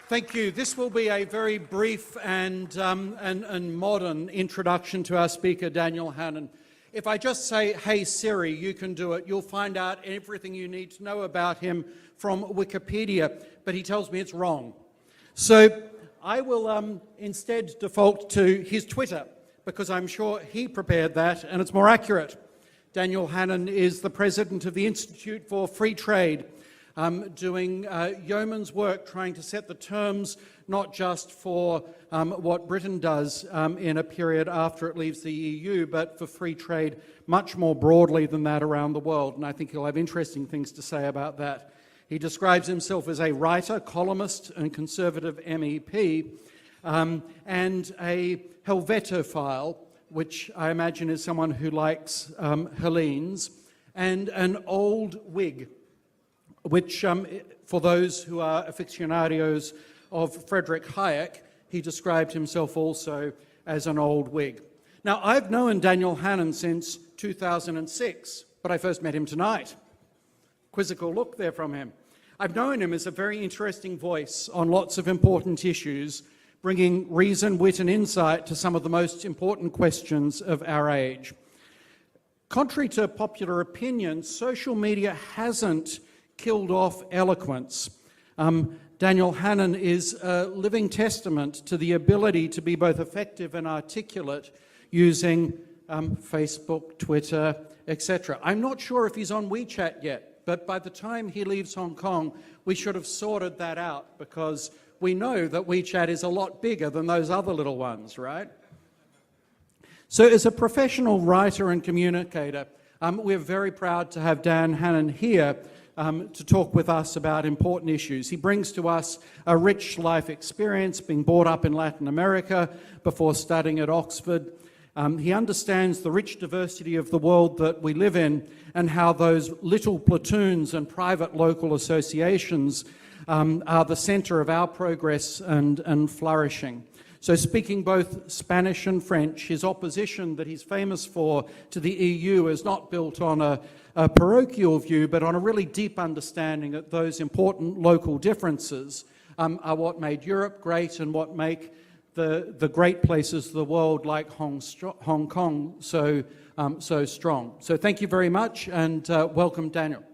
Thank you. This will be a very brief and modern introduction to our speaker, Daniel Hannan. If I just say, hey Siri, you can do it, you'll find out everything you need to know about him from Wikipedia, but he tells me it's wrong. So I will instead default to his Twitter, because I'm sure he prepared that and it's more accurate. Daniel Hannan is the president of the Institute for Free Trade, doing yeoman's work trying to set the terms not just for what Britain does in a period after it leaves the EU, but for free trade much more broadly than that around the world. And I think he'll have interesting things to say about that. He describes himself as a writer, columnist, and Conservative MEP, and a Helvetophile, which I imagine is someone who likes Hellenes, and an old Whig, which, for those who are aficionados of LRIHK, he described himself also as an old Whig. Now, I've known Daniel Hannan since 2006, but I first met him tonight. Quizzical look there from him. I've known him as a very interesting voice on lots of important issues, bringing reason, wit, and insight to some of the most important questions of our age. Contrary to popular opinion, social media hasn't killed off eloquence. Daniel Hannan is a living testament to the ability to be both effective and articulate using Facebook, Twitter, etc. I'm not sure if he's on WeChat yet, but by the time he leaves Hong Kong, we should have sorted that out, because we know that WeChat is a lot bigger than those other little ones, right? So as a professional writer and communicator, we're very proud to have Dan Hannan here to talk with us about important issues. He brings to us a rich life experience, being brought up in Latin America before studying at Oxford. He understands the rich diversity of the world that we live in, and how those little platoons and private local associations are the centre of our progress and flourishing. So speaking both Spanish and French, his opposition that he's famous for to the EU is not built on a parochial view, but on a really deep understanding that those important local differences are what made Europe great, and what make the great places of the world like Hong Kong so strong. So thank you very much, and welcome, Daniel.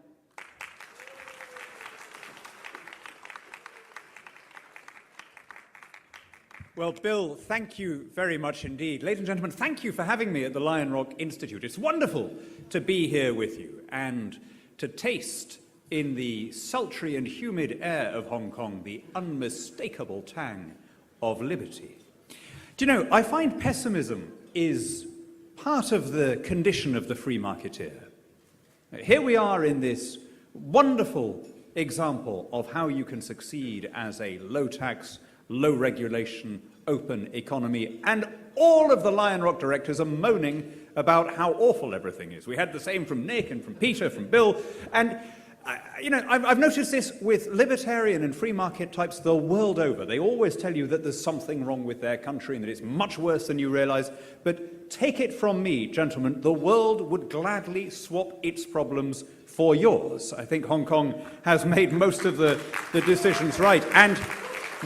Well, Bill, thank you very much indeed. Ladies and gentlemen, thank you for having me at the LRIHK Institute. It's wonderful to be here with you and to taste in the sultry and humid air of Hong Kong the unmistakable tang of liberty. Do you know, I find pessimism is part of the condition of the free marketeer. Here we are in this wonderful example of how you can succeed as a low-tax, low-regulation, open economy, and all of the LRIHK directors are moaning about how awful everything is. We had the same from Nick and from Peter, from Bill, and you know, I've noticed this with libertarian and free market types the world over. They always tell you that there's something wrong with their country and that it's much worse than you realize. But take it from me, gentlemen, the world would gladly swap its problems for yours. I think Hong Kong has made most of the decisions right. And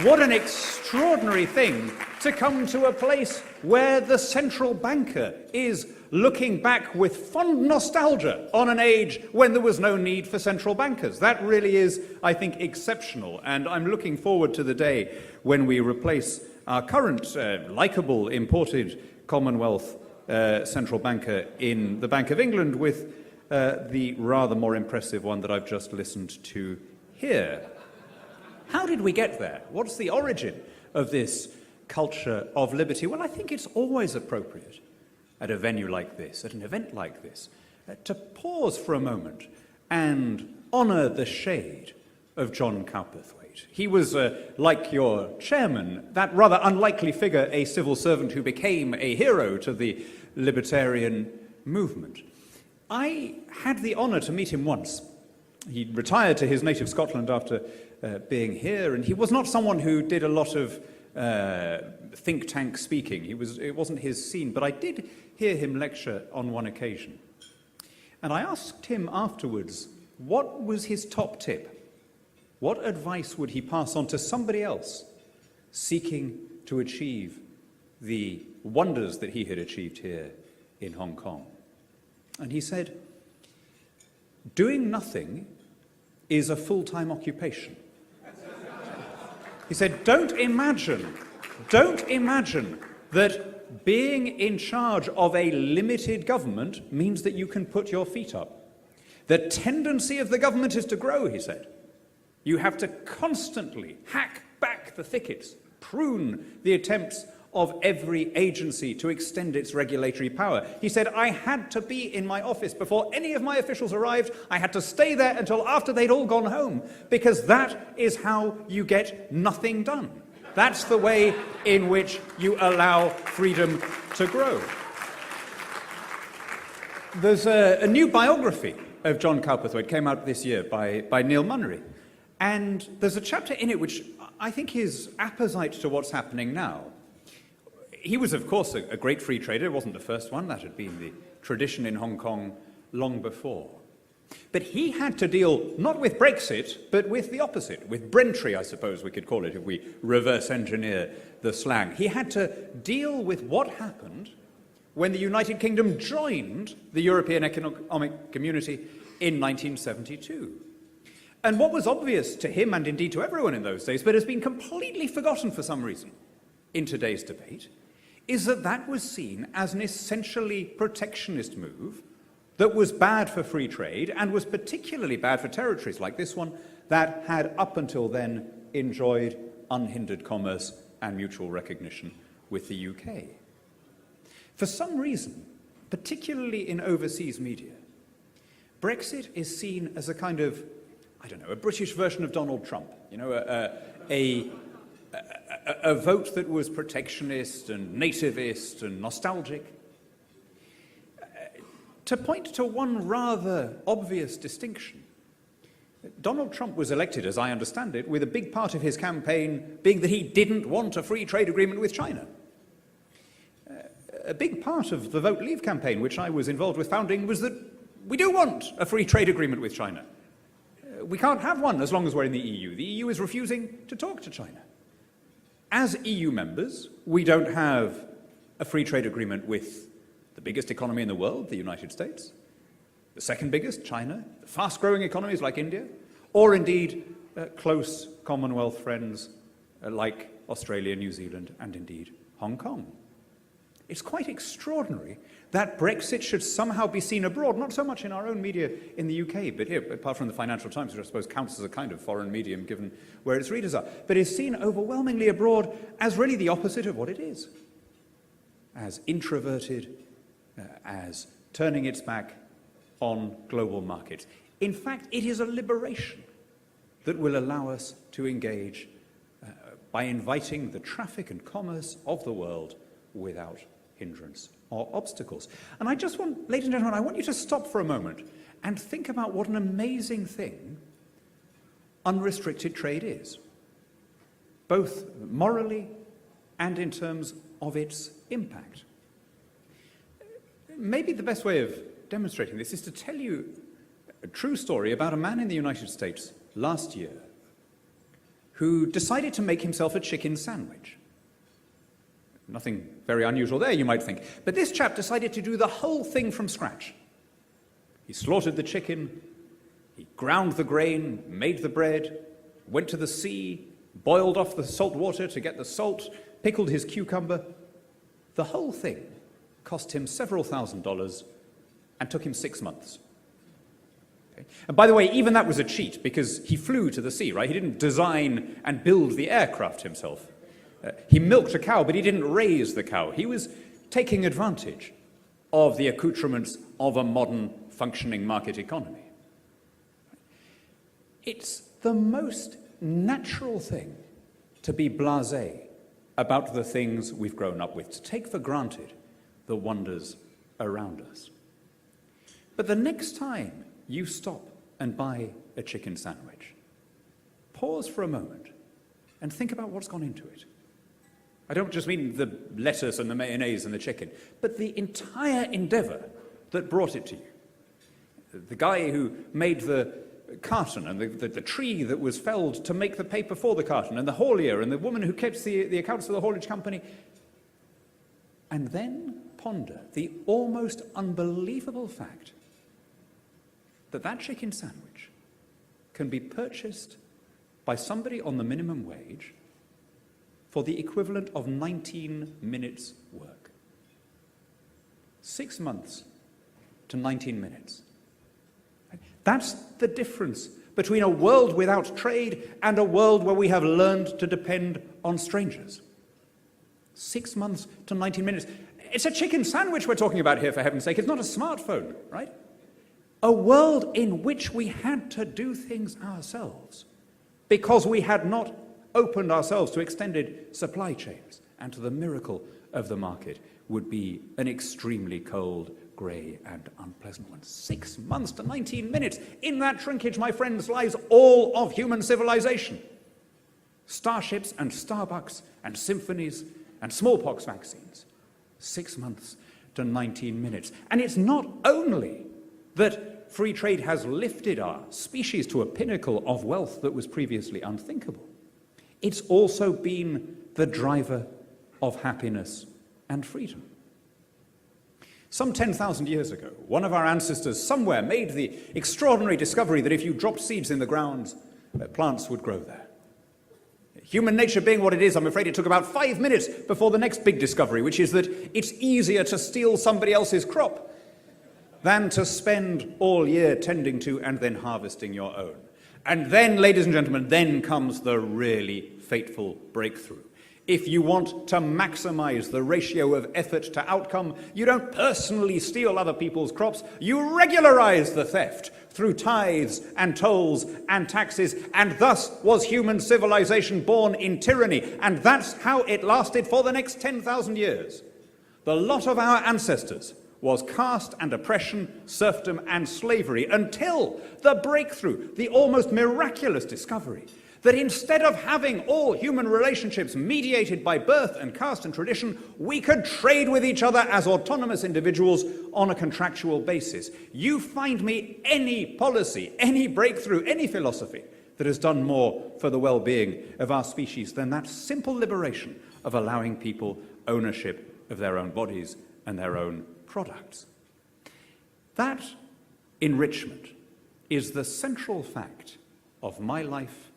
what an extraordinary thing to come to a place where the central banker is looking back with fond nostalgia on an age when there was no need for central bankers. That really is, I think, exceptional. And I'm looking forward to the day when we replace our current likeable imported Commonwealth central banker in the Bank of England with the rather more impressive one that I've just listened to here. How did we get there? What's the origin of this culture of liberty? Well, I think it's always appropriate at a venue like this, at an event like this, to pause for a moment and honour the shade of John Cowperthwaite. He was, like your chairman, that rather unlikely figure, a civil servant who became a hero to the libertarian movement. I had the honour to meet him once. He retired to his native Scotland after being here, and he was not someone who did a lot of think tank speaking. It wasn't his scene, but I did hear him lecture on one occasion. And I asked him afterwards, what was his top tip? What advice would he pass on to somebody else seeking to achieve the wonders that he had achieved here in Hong Kong? And he said, doing nothing is a full-time occupation. He said, don't imagine that being in charge of a limited government means that you can put your feet up. The tendency of the government is to grow, he said. You have to constantly hack back the thickets, prune the attempts of every agency to extend its regulatory power. He said, I had to be in my office before any of my officials arrived. I had to stay there until after they'd all gone home, because that is how you get nothing done. That's the way in which you allow freedom to grow. There's a new biography of John Cowperthwaite, came out this year by Neil Munnery. And there's a chapter in it which I think is apposite to what's happening now. He was, of course, a great free trader. It wasn't the first one. That had been the tradition in Hong Kong long before. But he had to deal not with Brexit, but with the opposite, with Brentry, I suppose we could call it if we reverse engineer the slang. He had to deal with what happened when the United Kingdom joined the European Economic Community in 1972. And what was obvious to him, and indeed to everyone in those days, but has been completely forgotten for some reason in today's debate, is that that was seen as an essentially protectionist move that was bad for free trade and was particularly bad for territories like this one that had up until then enjoyed unhindered commerce and mutual recognition with the UK. For some reason, particularly in overseas media, Brexit is seen as a kind of, I don't know, a British version of Donald Trump, you know, a vote that was protectionist and nativist and nostalgic. To point to one rather obvious distinction, Donald Trump was elected, as I understand it, with a big part of his campaign being that he didn't want a free trade agreement with China. A big part of the Vote Leave campaign, which I was involved with founding, was that we do want a free trade agreement with China. We can't have one as long as we're in the EU. The EU is refusing to talk to China. As EU members, we don't have a free trade agreement with the biggest economy in the world, the United States, the second biggest, China, the fast-growing economies like India, or indeed close Commonwealth friends like Australia, New Zealand, and indeed Hong Kong. It's quite extraordinary that Brexit should somehow be seen abroad, not so much in our own media in the UK, but here, apart from the Financial Times, which I suppose counts as a kind of foreign medium given where its readers are, but is seen overwhelmingly abroad as really the opposite of what it is. As introverted, as turning its back on global markets. In fact, it is a liberation that will allow us to engage by inviting the traffic and commerce of the world without hindrance or obstacles. And I just want, ladies and gentlemen, I want you to stop for a moment and think about what an amazing thing unrestricted trade is, both morally and in terms of its impact. Maybe the best way of demonstrating this is to tell you a true story about a man in the United States last year who decided to make himself a chicken sandwich. Nothing very unusual there, you might think. But this chap decided to do the whole thing from scratch. He slaughtered the chicken, he ground the grain, made the bread, went to the sea, boiled off the salt water to get the salt, pickled his cucumber. The whole thing cost him several $1,000s and took him 6 months. Okay? And by the way, even that was a cheat because he flew to the sea, right? He didn't design and build the aircraft himself. He milked a cow, but he didn't raise the cow. He was taking advantage of the accoutrements of a modern functioning market economy. It's the most natural thing to be blasé about the things we've grown up with, to take for granted the wonders around us. But the next time you stop and buy a chicken sandwich, pause for a moment and think about what's gone into it. I don't just mean the lettuce and the mayonnaise and the chicken, but the entire endeavor that brought it to you. The guy who made the carton and the tree that was felled to make the paper for the carton and the haulier and the woman who kept the accounts for the haulage company. And then ponder the almost unbelievable fact that that chicken sandwich can be purchased by somebody on the minimum wage for the equivalent of 19 minutes work. 6 months to 19 minutes. That's the difference between a world without trade and a world where we have learned to depend on strangers. 6 months to 19 minutes. It's a chicken sandwich we're talking about here, for heaven's sake. It's not a smartphone, right? A world in which we had to do things ourselves because we had not opened ourselves to extended supply chains and to the miracle of the market would be an extremely cold, grey and unpleasant one. 6 months to 19 minutes. In that shrinkage, my friends, lies all of human civilization. Starships and Starbucks and symphonies and smallpox vaccines. 6 months to 19 minutes. And it's not only that free trade has lifted our species to a pinnacle of wealth that was previously unthinkable. It's also been the driver of happiness and freedom. Some 10,000 years ago, one of our ancestors somewhere made the extraordinary discovery that if you dropped seeds in the ground, plants would grow there. Human nature being what it is, I'm afraid it took about 5 minutes before the next big discovery, which is that it's easier to steal somebody else's crop than to spend all year tending to and then harvesting your own. And then, ladies and gentlemen, then comes the really fateful breakthrough. If you want to maximize the ratio of effort to outcome, you don't personally steal other people's crops, you regularize the theft through tithes and tolls and taxes, and thus was human civilization born in tyranny, and that's how it lasted for the next 10,000 years. The lot of our ancestors was caste and oppression, serfdom and slavery, until the breakthrough, the almost miraculous discovery that instead of having all human relationships mediated by birth and caste and tradition, we could trade with each other as autonomous individuals on a contractual basis. You find me any policy, any breakthrough, any philosophy that has done more for the well-being of our species than that simple liberation of allowing people ownership of their own bodies and their own products. That enrichment is the central fact of my life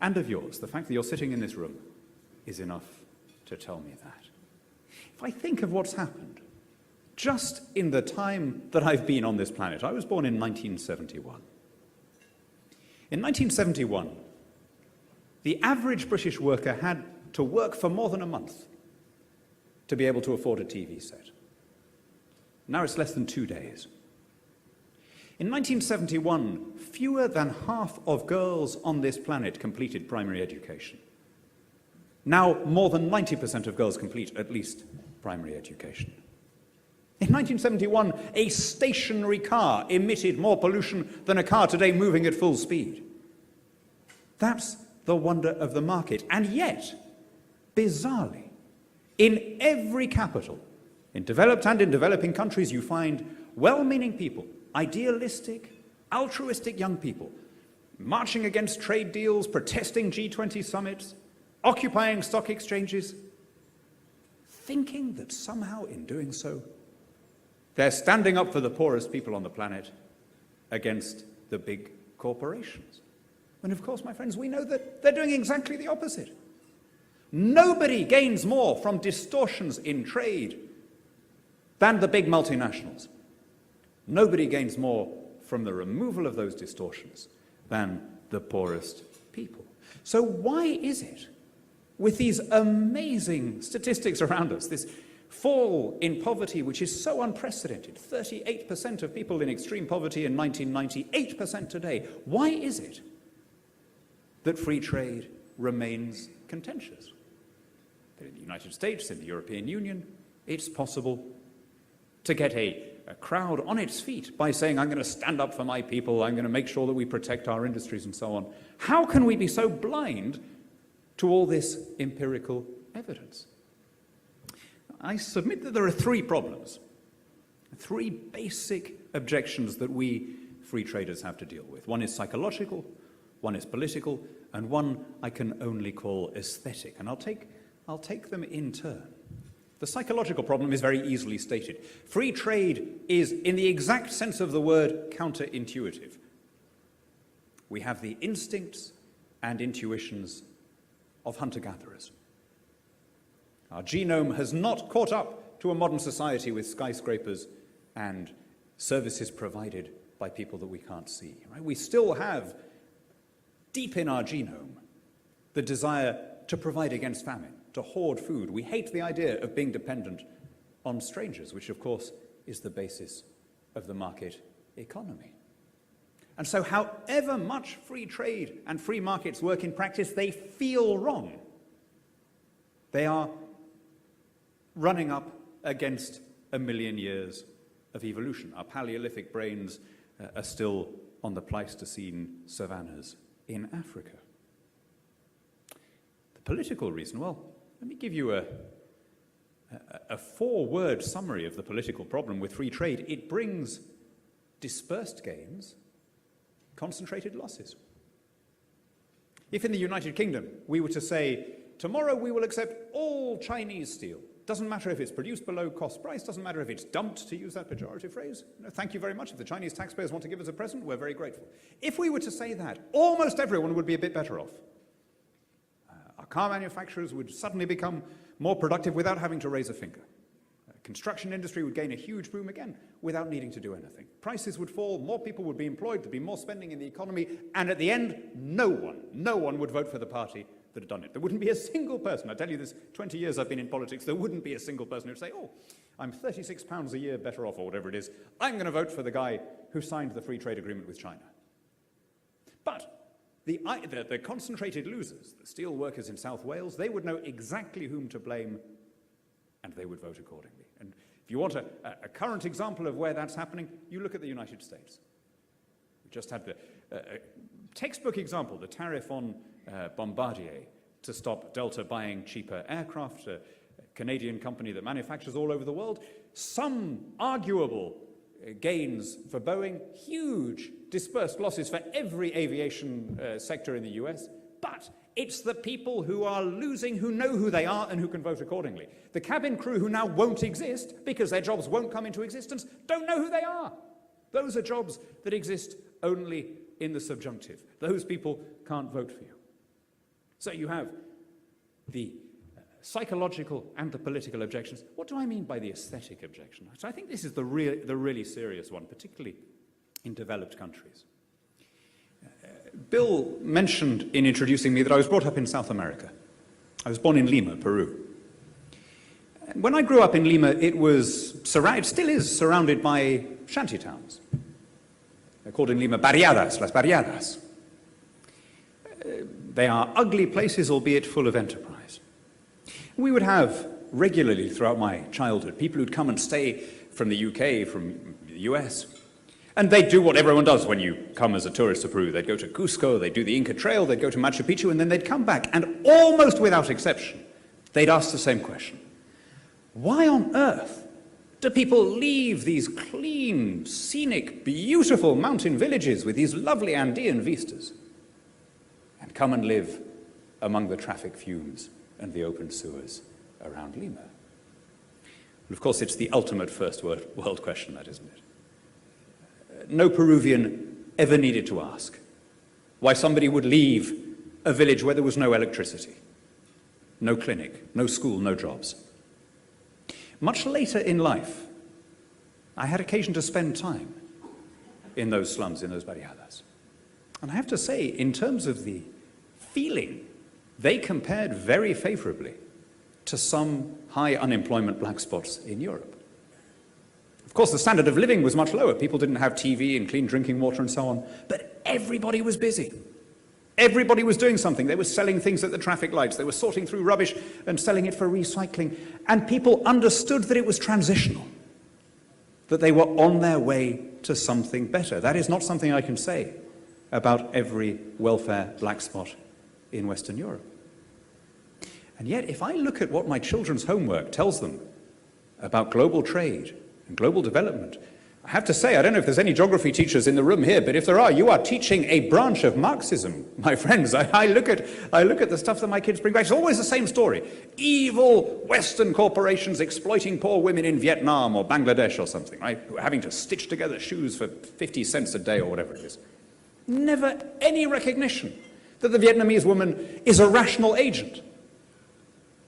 and of yours. The fact that you're sitting in this room is enough to tell me that. If I think of what's happened just in the time that I've been on this planet, I was born in 1971. In 1971, the average British worker had to work for more than a month to be able to afford a TV set. Now it's less than 2 days. In 1971, fewer than half of girls on this planet completed primary education. Now, more than 90% of girls complete at least primary education. In 1971, a stationary car emitted more pollution than a car today moving at full speed. That's the wonder of the market. And yet, bizarrely, in every capital, in developed and in developing countries, you find well-meaning people, idealistic, altruistic young people, marching against trade deals, protesting G20 summits, occupying stock exchanges, thinking that somehow in doing so, they're standing up for the poorest people on the planet against the big corporations. And of course, my friends, we know that they're doing exactly the opposite. Nobody gains more from distortions in trade than the big multinationals. Nobody gains more from the removal of those distortions than the poorest people. So why is it, with these amazing statistics around us, this fall in poverty which is so unprecedented, 38% of people in extreme poverty in 1990, 8% today, why is it that free trade remains contentious? In the United States, in the European Union, it's possible to get a crowd on its feet by saying, I'm going to stand up for my people, I'm going to make sure that we protect our industries and so on. How can we be so blind to all this empirical evidence? I submit that there are three problems, three basic objections that we free traders have to deal with. One is psychological, one is political, and one I can only call aesthetic. And I'll take them in turn. The psychological problem is very easily stated. Free trade is, in the exact sense of the word, counterintuitive. We have the instincts and intuitions of hunter-gatherers. Our genome has not caught up to a modern society with skyscrapers and services provided by people that we can't see. Right? We still have, deep in our genome, the desire to provide against famine, to hoard food. We hate the idea of being dependent on strangers, which of course is the basis of the market economy. And so however much free trade and free markets work in practice, they feel wrong. They are running up against a million years of evolution. Our Paleolithic brains are still on the Pleistocene savannas in Africa. The political reason, well, let me give you a four-word summary of the political problem with free trade. It brings dispersed gains, concentrated losses. If in the United Kingdom we were to say, tomorrow we will accept all Chinese steel, doesn't matter if it's produced below cost price, doesn't matter if it's dumped, to use that pejorative phrase. No, thank you very much. If the Chinese taxpayers want to give us a present, we're very grateful. If we were to say that, almost everyone would be a bit better off. Our car manufacturers would suddenly become more productive without having to raise a finger. Construction industry would gain a huge boom again without needing to do anything. Prices would fall, more people would be employed, there'd be more spending in the economy, and at the end, no one would vote for the party that had done it. There wouldn't be a single person, I tell you this, 20 years I've been in politics, there wouldn't be a single person who'd say, oh, I'm £36 a year better off, or whatever it is, I'm going to vote for the guy who signed the free trade agreement with China. But the concentrated losers, the steel workers in South Wales, they would know exactly whom to blame, and they would vote accordingly. And if you want a current example of where that's happening, you look at the United States. We just had the textbook example, the tariff on Bombardier to stop Delta buying cheaper aircraft, a Canadian company that manufactures all over the world. Some arguable gains for Boeing, huge dispersed losses for every aviation sector in the US, but it's the people who are losing who know who they are and who can vote accordingly. The cabin crew who now won't exist because their jobs won't come into existence don't know who they are. Those are jobs that exist only in the subjunctive. Those people can't vote for you. So you have the psychological and the political objections. What do I mean by the aesthetic objection? So I think this is the really serious one, particularly in developed countries. Bill mentioned in introducing me that I was brought up in South America. I was born in Lima, Peru. When I grew up in Lima, it still is surrounded by shantytowns. They're called in Lima barriadas, las barriadas. They are ugly places, albeit full of enterprise. We would have regularly throughout my childhood people who'd come and stay from the UK, from the US, and they'd do what everyone does when you come as a tourist to Peru. They'd go to Cusco, they'd do the Inca Trail, they'd go to Machu Picchu, and then they'd come back, and almost without exception, they'd ask the same question. Why on earth do people leave these clean, scenic, beautiful mountain villages with these lovely Andean vistas and come and live among the traffic fumes and the open sewers around Lima? Well, of course, it's the ultimate first world question, that, isn't it? No Peruvian ever needed to ask why somebody would leave a village where there was no electricity, no clinic, no school, no jobs. Much later in life, I had occasion to spend time in those slums, in those barriadas. And I have to say, in terms of the feeling, they compared very favorably to some high unemployment black spots in Europe. Of course, the standard of living was much lower. People didn't have TV and clean drinking water and so on. But everybody was busy. Everybody was doing something. They were selling things at the traffic lights. They were sorting through rubbish and selling it for recycling. And people understood that it was transitional, that they were on their way to something better. That is not something I can say about every welfare black spot in Western Europe. And yet, if I look at what my children's homework tells them about global trade and global development, I have to say, I don't know if there's any geography teachers in the room here, but if there are, you are teaching a branch of Marxism, my friends. I look at the stuff that my kids bring back. It's always the same story. Evil Western corporations exploiting poor women in Vietnam or Bangladesh or something, right? Who are having to stitch together shoes for 50 cents a day or whatever it is. Never any recognition that the Vietnamese woman is a rational agent,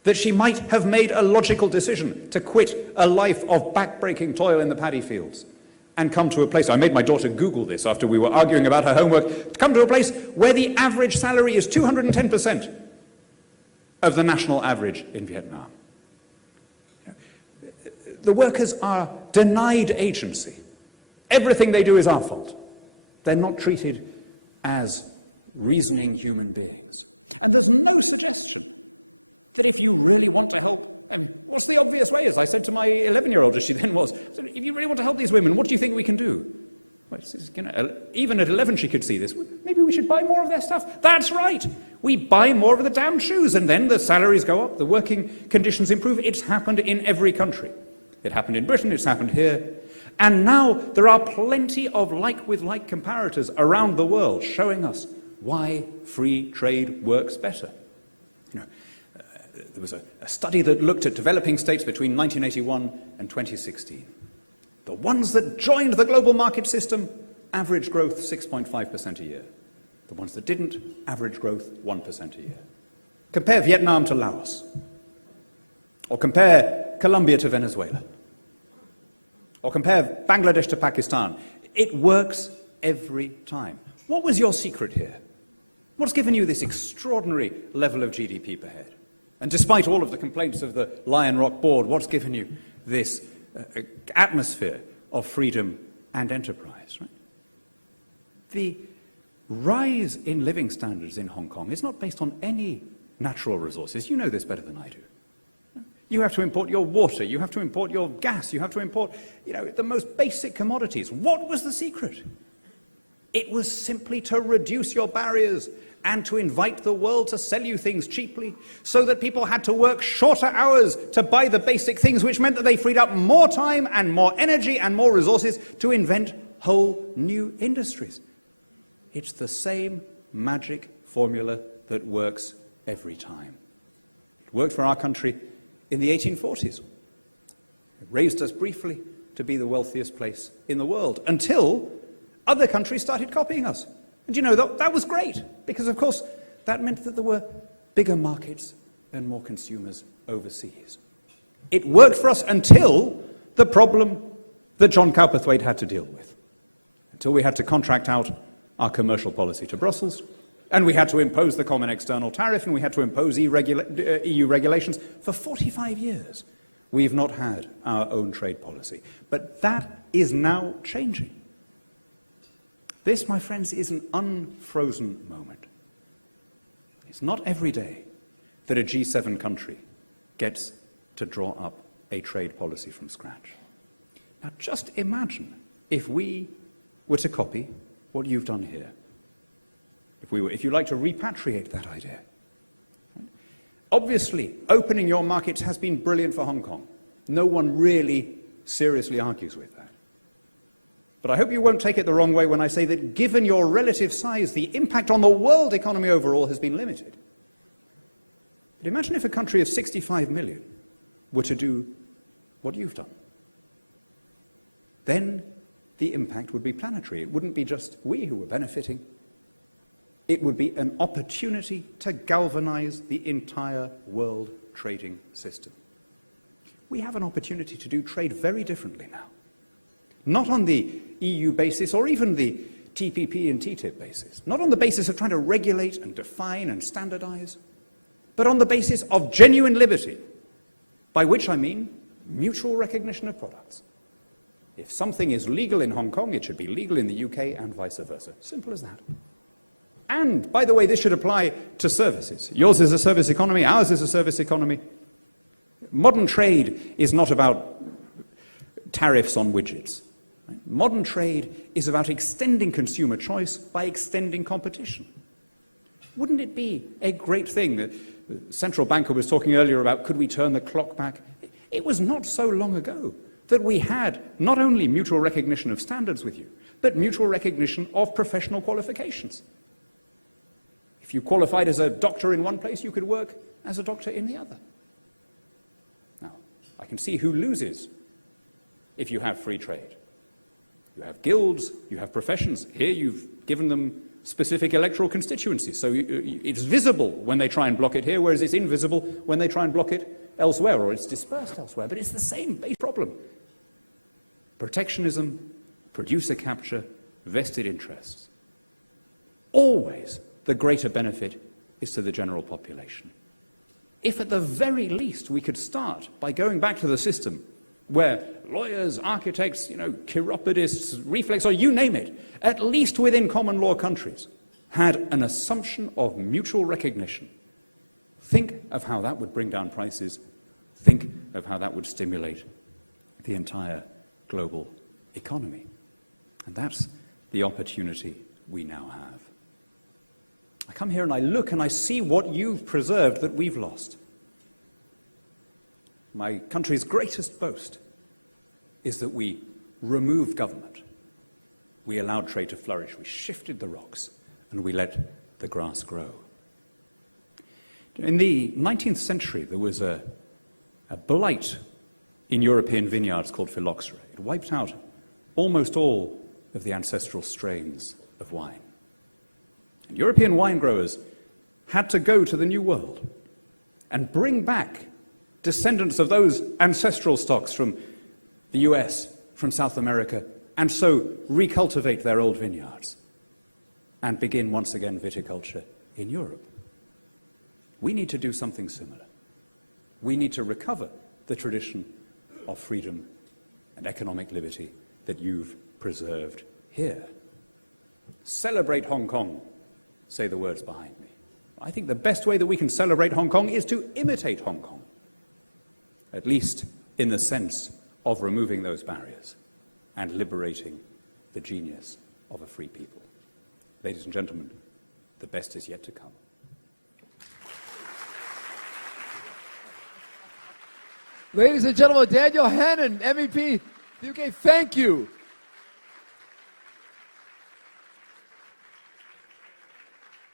that she might have made a logical decision to quit a life of back-breaking toil in the paddy fields and come to a place, I made my daughter Google this after we were arguing about her homework, to come to a place where the average salary is 210% of the national average in Vietnam. The workers are denied agency. Everything they do is our fault. They're not treated as reasoning human beings. And there's no suggestion that if you really want to help, I mean, what's the obvious way? As I said to my 11-year-old, as she then was, if you really want to help these women, what do you think we can do? Well, even at 11 she could see this. Maybe we should buy more of their stuff. That's right. We buy more of the damn shoes, and then the salaries go up, the working conditions improve. It's happened in every country. It happened in Britain, it's happened here. And now there are plenty of like-with-like comparators around the world showing us why free trade works better. There was a study that looked at developing states between 1981 and 2016. The ones that joined the global market system, average growth 6.5% a year. The ones that didn't, average growth 1% a year. Compare Vietnam to Laos. Or compare Colombia to Venezuela. Or compare Bangladesh to Pakistan. It works every time. What was your secret here? What's given you this extraordinary level of GDP per head? And despite all of the complaints of the LRIHK board, what's given you this atmosphere of freedom and enterprise? Right? The rise in living standards in Hong Kong is not based on any natural resources. You know this better than I do. You have to import your water, you have to import your gas, you have to import, the most basic commodities. What was the secret? It was simply to reduce your barriers and to invite the world to sell you things cheaply so that people had to work shorter hours to buy the basic things, which meant that they freed up more time and more energy and more resources to invent whole new industries. It's the same magic formula that works every time. It worked for our country in the 1840s. It raised us briefly to be the wealthiest place in the world until other countries started copying us. And that was great, because of course that meant that there were bigger markets and more consumers overseas. It worked for us until the problem that John Cowperthwaite had to deal with. Until we had to contract out our commercial policy to Brussels, and we had to impose the common external tariff, and we had to impose EU regulations. For 45 years, we've not had our own trade policy. But that is now changing. This, my friends, is an unfrozen moment. It's not every day that a G7 country gets to draw up a trade policy from scratch. Now, just imagine if we were to copy what you've done here. If you like to repatriate that idea. Obviously, opening your markets has been brilliant for Hong Kong. No one really seriously argues with that. But I hope you won't take it the wrong way when I say that given your relative size, the impact on the world economy overall has been limited. But imagine if a country of 65 million were to do what you've done. Then the impact would be planetary. It wouldn't be just we who were benefiting. It would be an opportunity to galvanize the entire world trading system. We have an opportunity to do trade very differently now. Not on the EU basis or even the TPP and TTIP basis. Not on the basis of trying to regulate and define and standardize, but on the basis of genuine liberty, by which I mean mutual recognition of products. If something is legal in Hong Kong, it should be legal in the UK and vice versa. Simple as that. And, by the way, this should apply to services. Yours is a service economy, ours is a service economy. Modern trade is not about tariffs on widgets. Right? Modern trade is about extending consumer choice by extending competition. Wouldn't it be a great thing that the central banker was talking earlier about, could we turn the clock back? It was not so long ago that we had not only mutual recognition of standards with you, but mutual recognition of professional qualifications. If you qualified as a doctor in one place, you could work as a doctor in the other. Now, I can see who loses if you have free trade. You have guilds, you have professions. Here you've given them specific electoral constituencies, so it's visible when they try and block it here, whereas it's invisible when they try and block it elsewhere, or it's dispersed elsewhere. But it's the same base problem. Protectionism, producer capture, vested interests. Always the greater benefit is to the general population. if at the very least we could start by going back to the system where lawyers, architects, chiropodists, reflex, or you name it, at least within common law countries, had an assumption of mutual recognition. Think of how that would bring down prices. Think of how that would stimulate the entire global economy. And that's the opportunity we now have. I come here and I look and I see what you've preserved that we've lost. My country's greatest boast is that we removed government. We allowed trade to flourish. We shifted the rocks and we let the grass grow. In the 19th century, there was a blight in European vineyards called phylloxera. It wiped out almost all of the ancestral strains of wine. And European wine growers had to go to the New World and bring back descendants of those ancestral stocks from the US, from South America, and so recultivate their old vineyards and begin once again viticulture in Europe. We need to do something similar. We need to recover the tradition of freedom and economic liberty that you've preserved here. Celebrate Hong Kong, say the words behind me. I think the best way that we can celebrate Hong Kong is to imitate Hong Kong, at least in the sense of removing those barriers and liberating the genius of a free people. Ladies and gentlemen, the best is yet to come. Ladies and gentlemen, Daniel Hannan, MEP, UK, thank you.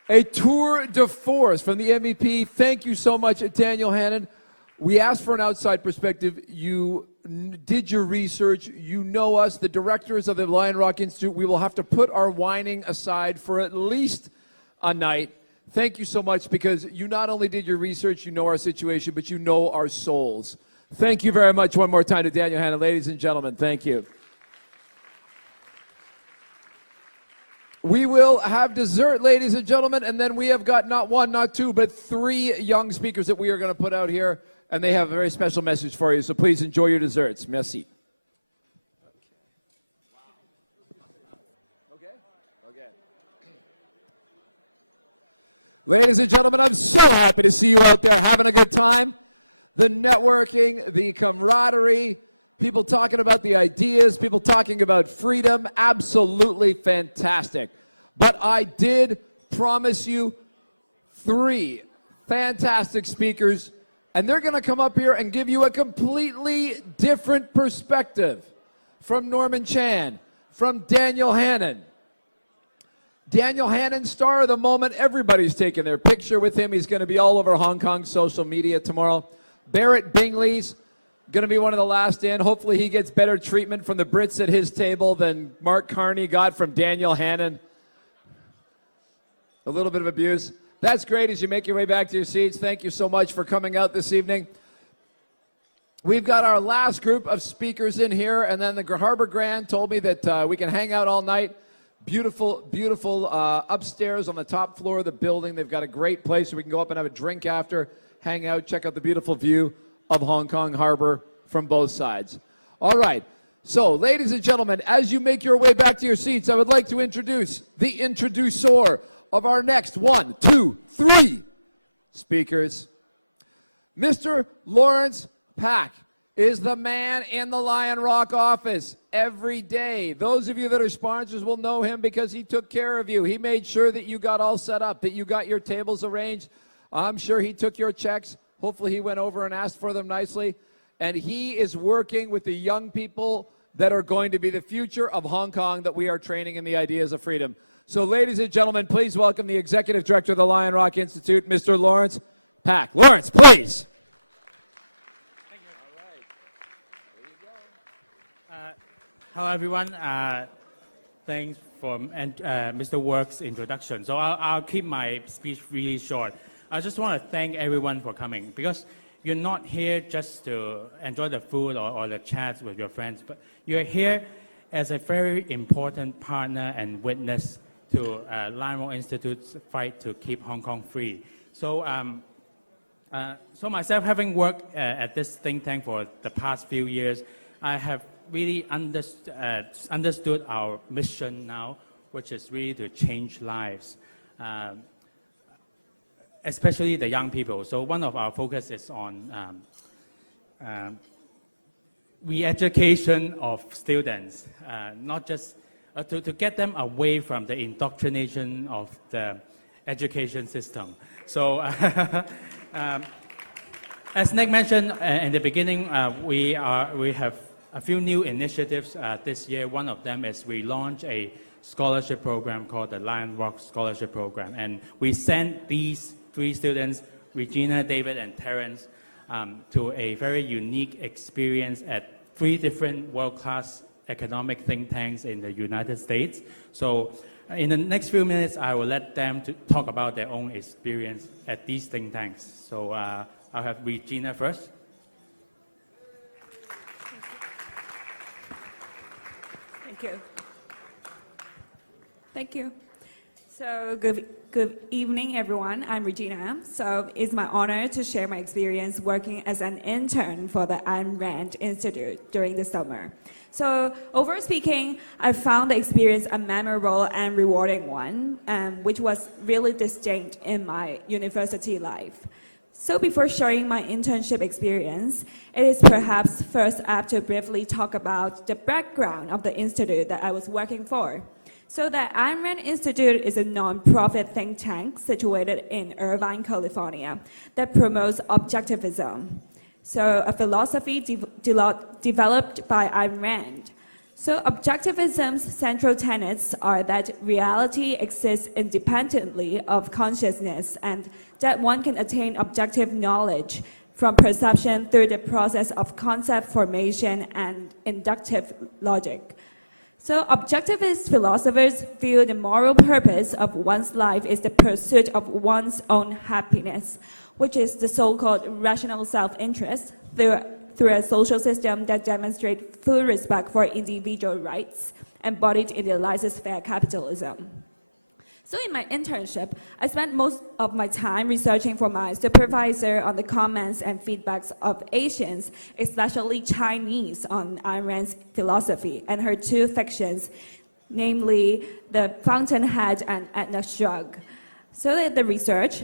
A tour de force from the MEP. Thank you so much, Daniel Hannan. We asked for an outside perspective. You did your research. You know us, the directors of the LRIHK Institute. We will have to put our whining aside for at least a night. Thank you so much, because you not only did your research, you know our situation, but you know our souls. Thank you very much one more time to Daniel Hannan. Ladies and gentlemen, thank you. We will have dessert, ladies and gentlemen, and then we have got not one, not two, but 3 young speakers that we are going to put out here, and they have a very special message for you, so please enjoy your desserts. Merci. Okay. Ladies and gentlemen, I'm so happy to see you out there having a good time. The networking, the camaraderie, people talking about the ideas, people talking about freedom, absolutely fantastic. But I did promise you 3 fantastic speakers, and they're going to come up here and give you a completely different perspective from Norman Chan, from Daniel Hannan. Daniel Hannan, star of the moment. Everybody's taking their picture with him. He's going to be all over Hong Kong social media tomorrow. Barrett Bingley's going to be one of the last in. Hopefully he gets better treatment from the Brits at his table than Mark Carney got from Daniel Hannan. A little bit of abuse. That's great as you make your way back to your seats. Thank you so much for coming out this evening. We've got our last group of speakers in here, and then the Harbor Grand told me that we can hang out all night. Beautiful, beautiful upstairs on the top floor of the building. They've got a great place where we can go up and have a drink after, hang out, check out the beautiful view of Hong Kong Harbor from both sides. All right. So, ladies and gentlemen, as you make your way back to your seats, I would like to introduce the introducer of our next 1, 2, 3 speakers. Mr. Laurence Pack is the man in the LRIHK office every day. Those of you that are sponsors will know him because he took care of you. He made sure that you got all set up, that you got your tables arranged. I'm sure he took your checks. Hopefully he went over and asked for them nicely. And he is working with the young people that are going to be the future of Hong Kong that we are training in the ideas of freedom. So, ladies and gentlemen, please welcome the Executive Director of the LRIHK Institute, Mr. Laurence Pack. Laurence, please. Thank you. All right. There you go. Hello, everyone. Thanks for Mr. Work's introduction. So I'll keep my speech really short. I just want to thank everyone for coming, because you're not here just to enjoy the food or the chats with your friends, but you're here as a very important partner and witness to LRIHK Institute's fight to keep Hong Kong free. So So myself, having worked at this think tank for the past few years, I have really understood our mission now, which is really to change lives, especially the young people. So one of our focus is on re-education of students, not just to get them away from the indoctrination of the education system. So as Nick mentioned in the beginning, we have a few new initiatives this year. One of them is we launched a scholarship program called the LRIHK Scholarship Program. And we sent these 3 students, Regina, David, and Terence, to a very unique experience at 3 different world-class economic think tanks in the United States. So in the next few minutes, I will let them talk about their own experience at these think tanks. So I'll have Regina first. Thank you. Thank you. So good evening, everyone. I'm Regina. So it's my honor to share my experience working as an intern for the Ayn Rand Institute during the summer. So overall speaking, I found the experience a memorable and rewarding one, which was really distinct in my university life. So before sharing my internship experience, it is perhaps first apt to briefly talk about the background of the institute that I was working for. So the Ayn Rand Institute is a non-profit think tank situated in Irvine, California, that promotes objectivism. So a philosophy developed by Ayn Rand. So objectivism's central tenets are that reality exists independently of consciousness and that one can attain objective knowledge from perception through the process of concept formation and inductive logic. So objectivist philosophers view the moral purpose of one's life is the pursuit of one's own happiness, which is the so-called rational self-interest through a social system that demonstrates full respect for individual rights, embodied in the laissez-faire capitalism. So in my internship, I spent most of my time researching for my supervisor on the comments and feedbacks of Asians, especially Chinese, on Ayn Rand's philosophy and her 2 fictions, namely The Fountainhead and Atlas Shrugged. So that the research,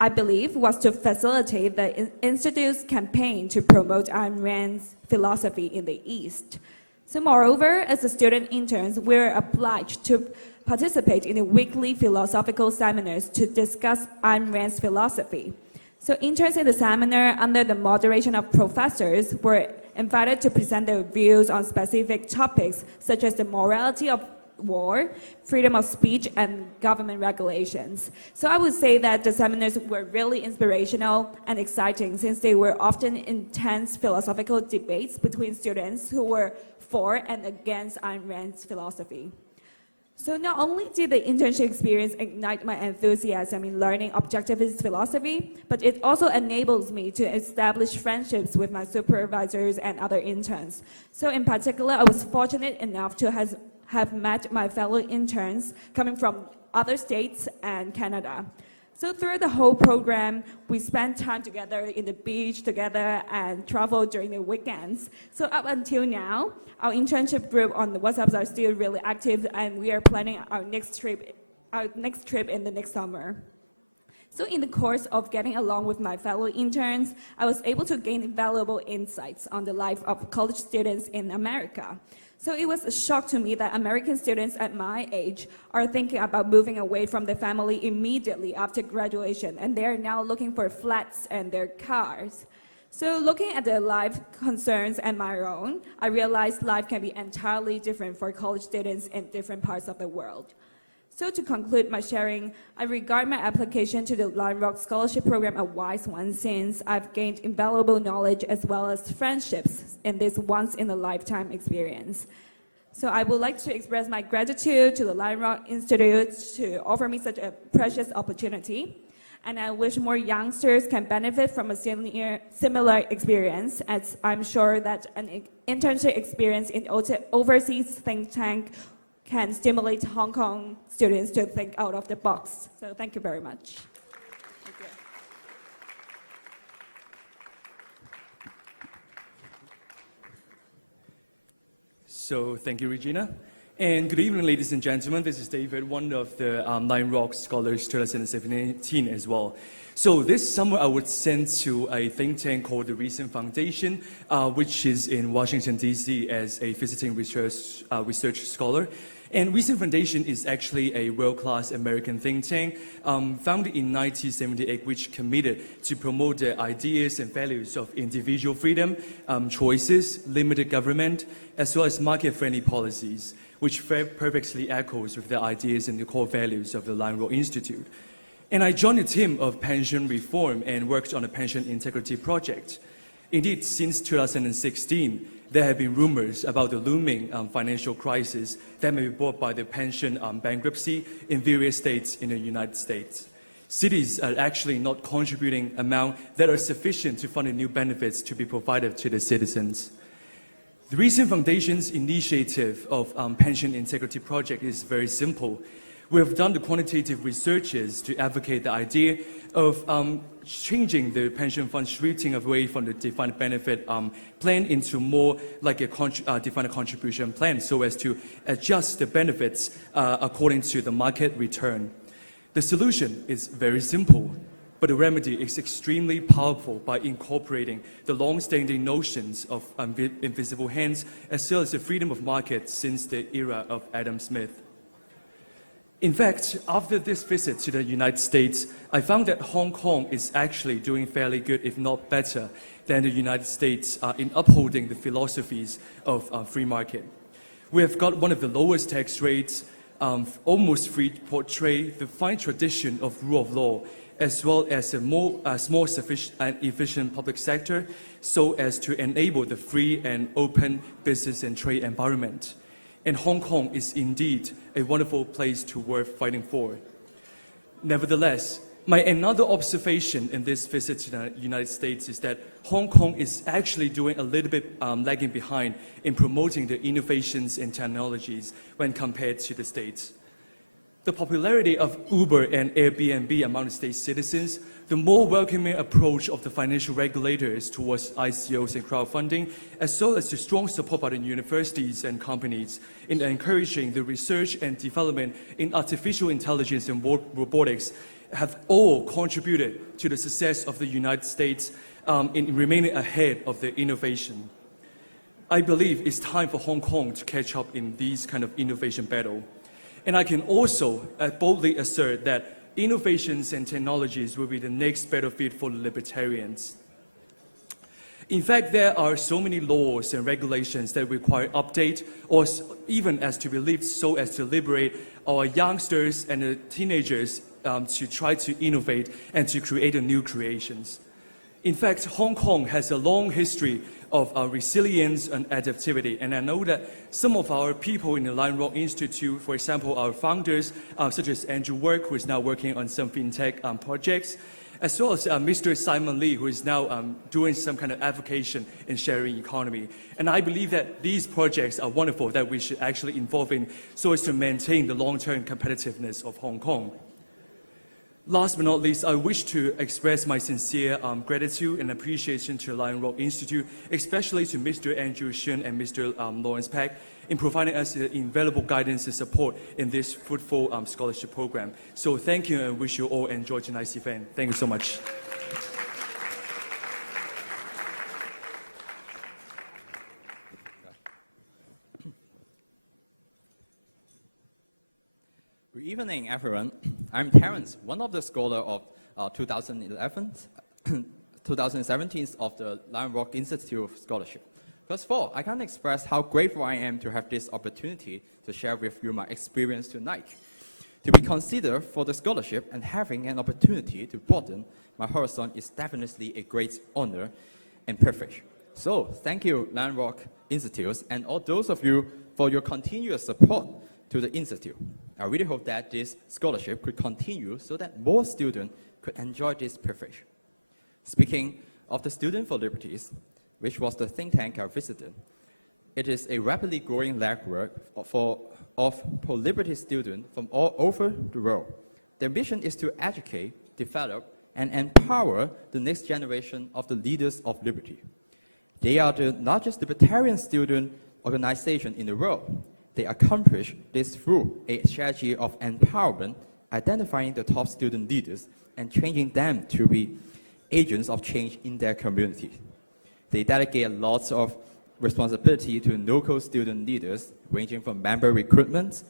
I believe, was to facilitate the Institute's campaign to promote Ayn Rand's philosophy in the East. So moreover, as a student interns, we're obliged to participate in the weekly philosophical seminars to discuss Ayn Rand's philosophy. So interns in the seminar, under the moderation of professors, were invited to present their views on specific topics such as the morality of war, freedom of speech, and government regulations. So I would say that the seminars were really inspirational and exciting since they were often intense philosophical debates between students who were for and against Ayn Rand's philosophy. So not only did the internship experience ignite my enthusiasm in learning objectivist philosophy, but it also enables me to establish friendships with my supervisors and other interns. So in particular, I was fortunate enough to have met my fellow interns coming from other states and Canada. So through the whole program, we spent time together in the beach together and traveled during the weekends. So up until now, our internship group on the WhatsApps are still really active, and we are planning our next trip in the next summer. So in the course of getting along with my fellow interns, I was able to gain valuable insights on the life of college students in America. So it was a shock to me that American students at my age are thinking about moving away from the family immediately after graduation, and they're now looking for flats and their cars. So looking at their life concerns and my own, I realized life can be entirely different for college students in different parts of the world. So to conclude my sharing, I regard my application to the LRIHK Scholarship Program a wise one since I've gained invaluable knowledge as well as friendships in this once-in-a-lifetime experience. So I would like to express my gratitude to the LRIHK Institute to offer me such a precious opportunity. And I wish more youngsters can benefit from a similar experience, as I'm sure that an internship experience in overseas think tank can stimulate Hong Kong students to think out of the box. So thank you very much. Thank you. So thank you, Regina. And good evening, ladies and gentlemen. This is David, one of the LRIHK Scholars 2017 as well. So this summer I was sent to a think tank called the Recent Foundation, which is in Washington, D.C. as a visiting research scholar. And Recent Foundation is actually a world-class American think tank founded in 1978, which committed to promote the ideas and values of individual freedom, choices, limited government, as well as market-friendly policies, which perfectly echoes with the ideas and the core values of the LRIHK Institute. And I joined a team of pension reform and worked on a pension integrity project. Indeed, since 2016, there have been rumors about the looming financial crisis that may be brought by the pension bankruptcy in various states in the United States. Cities are actually not contributing amounts that are sufficient to fund the new benefits to be provided to the citizens. The Recent Foundation's initiative of Pension Integrity Project is very simple. We have done the quantitative researches to advocate the idea of changing the pension fund, shifting away from the defined benefit plan into more like a defined contribution plan, so as to adjust the benefits according to the market return. The solution is very simple, but the remedy is extremely powerful by incorporating the long-standing notions of invisible hands as well as the freedom of market since the era of Adam Smith. In fact, after this visit to the United States, I found that Hong Kong is actually doing fairly good, if not better, than the United States in upholding the philosophies of free market. We have got one of the lowest tax rates, almost free port trade, the fine tradition of rule of law, as well as a more sufficient and efficient public sector, so as to enable the free and open business and trade environment. And Hong Kong is indeed a wonderful place to worth fighting for. Nevertheless, my another observation in this visit to the United States is that Hong Kong is actually doing a little bit lagging behind in promoting the innovations and technologies when compared to the States. The popularity of Uber and Airbnb among the state citizens, the more welcoming approach of the financial regulators towards ICOs and crowdfunding, as well as the strong support by the universities and companies in encouraging the research and development in artificial intelligence and robotics, have all contributed to the success of the United States in remaining ahead of the innovation. I believe it's time for Hong Kong to catch up in these kind of innovation battle. And I can also boldly assert that innovations and technologies will be the next battlefield for the libertarians. In fact, there are so many laws and regulations that require update, or even as to be lived so as to liberate our youngsters and the teenagers to try to innovate and to create new creations. In fact, Hong Kong has a long history of resilience and adaptivity, and I know that some of our people in the LRIHK Institute, for example, our founders, such as Andrew Work, who is now working on some fintech projects, as well as Mr. Simon Lee, who is now doing some kind of advocacy in sharing economy. And I believe that these projects are wonderful that we should actually involve in so as to maintain the long-term competitiveness of Hong Kong. Last but not least, I wish to express my sincere gratitude and appreciation to the LRIHK Institute, especially to Mr. Andrew Shun and Mr. Laurence in providing us invaluable guidance and support in this fruitful scholarship program. So thank you and wish you all enjoy tonight's event. Thank you so much. Good evening, everyone. I'm Terence, one of the scholars of 2017 of the LRIHK Institute Scholarship. First of all, I can't express how grateful I am to have this opportunity to share with you my experience tonight. To be considered for the scholarship and having an opportunity to broaden my horizon is definitely a great honor and privilege. So, thank you, LRIHK Institute, and all those of you for your continuous support to the Institute. I really hope that this scholarship could continue so that more students could enjoy this privilege. Speaking of the Student for Liberties, which was the think tank I visited, it is a rapidly growing network of pro-liberty students from all over the world. Their mission is to educate, develop, and empower the next generation of the leaders of liberty. They are the largest libertarian student organization in the world. They accomplish this through a strategy of empowerment, identifying the top student leaders and changing them to be agents of change in their community. They delegate lots of responsibility to local student leaders, ranging from member recruitment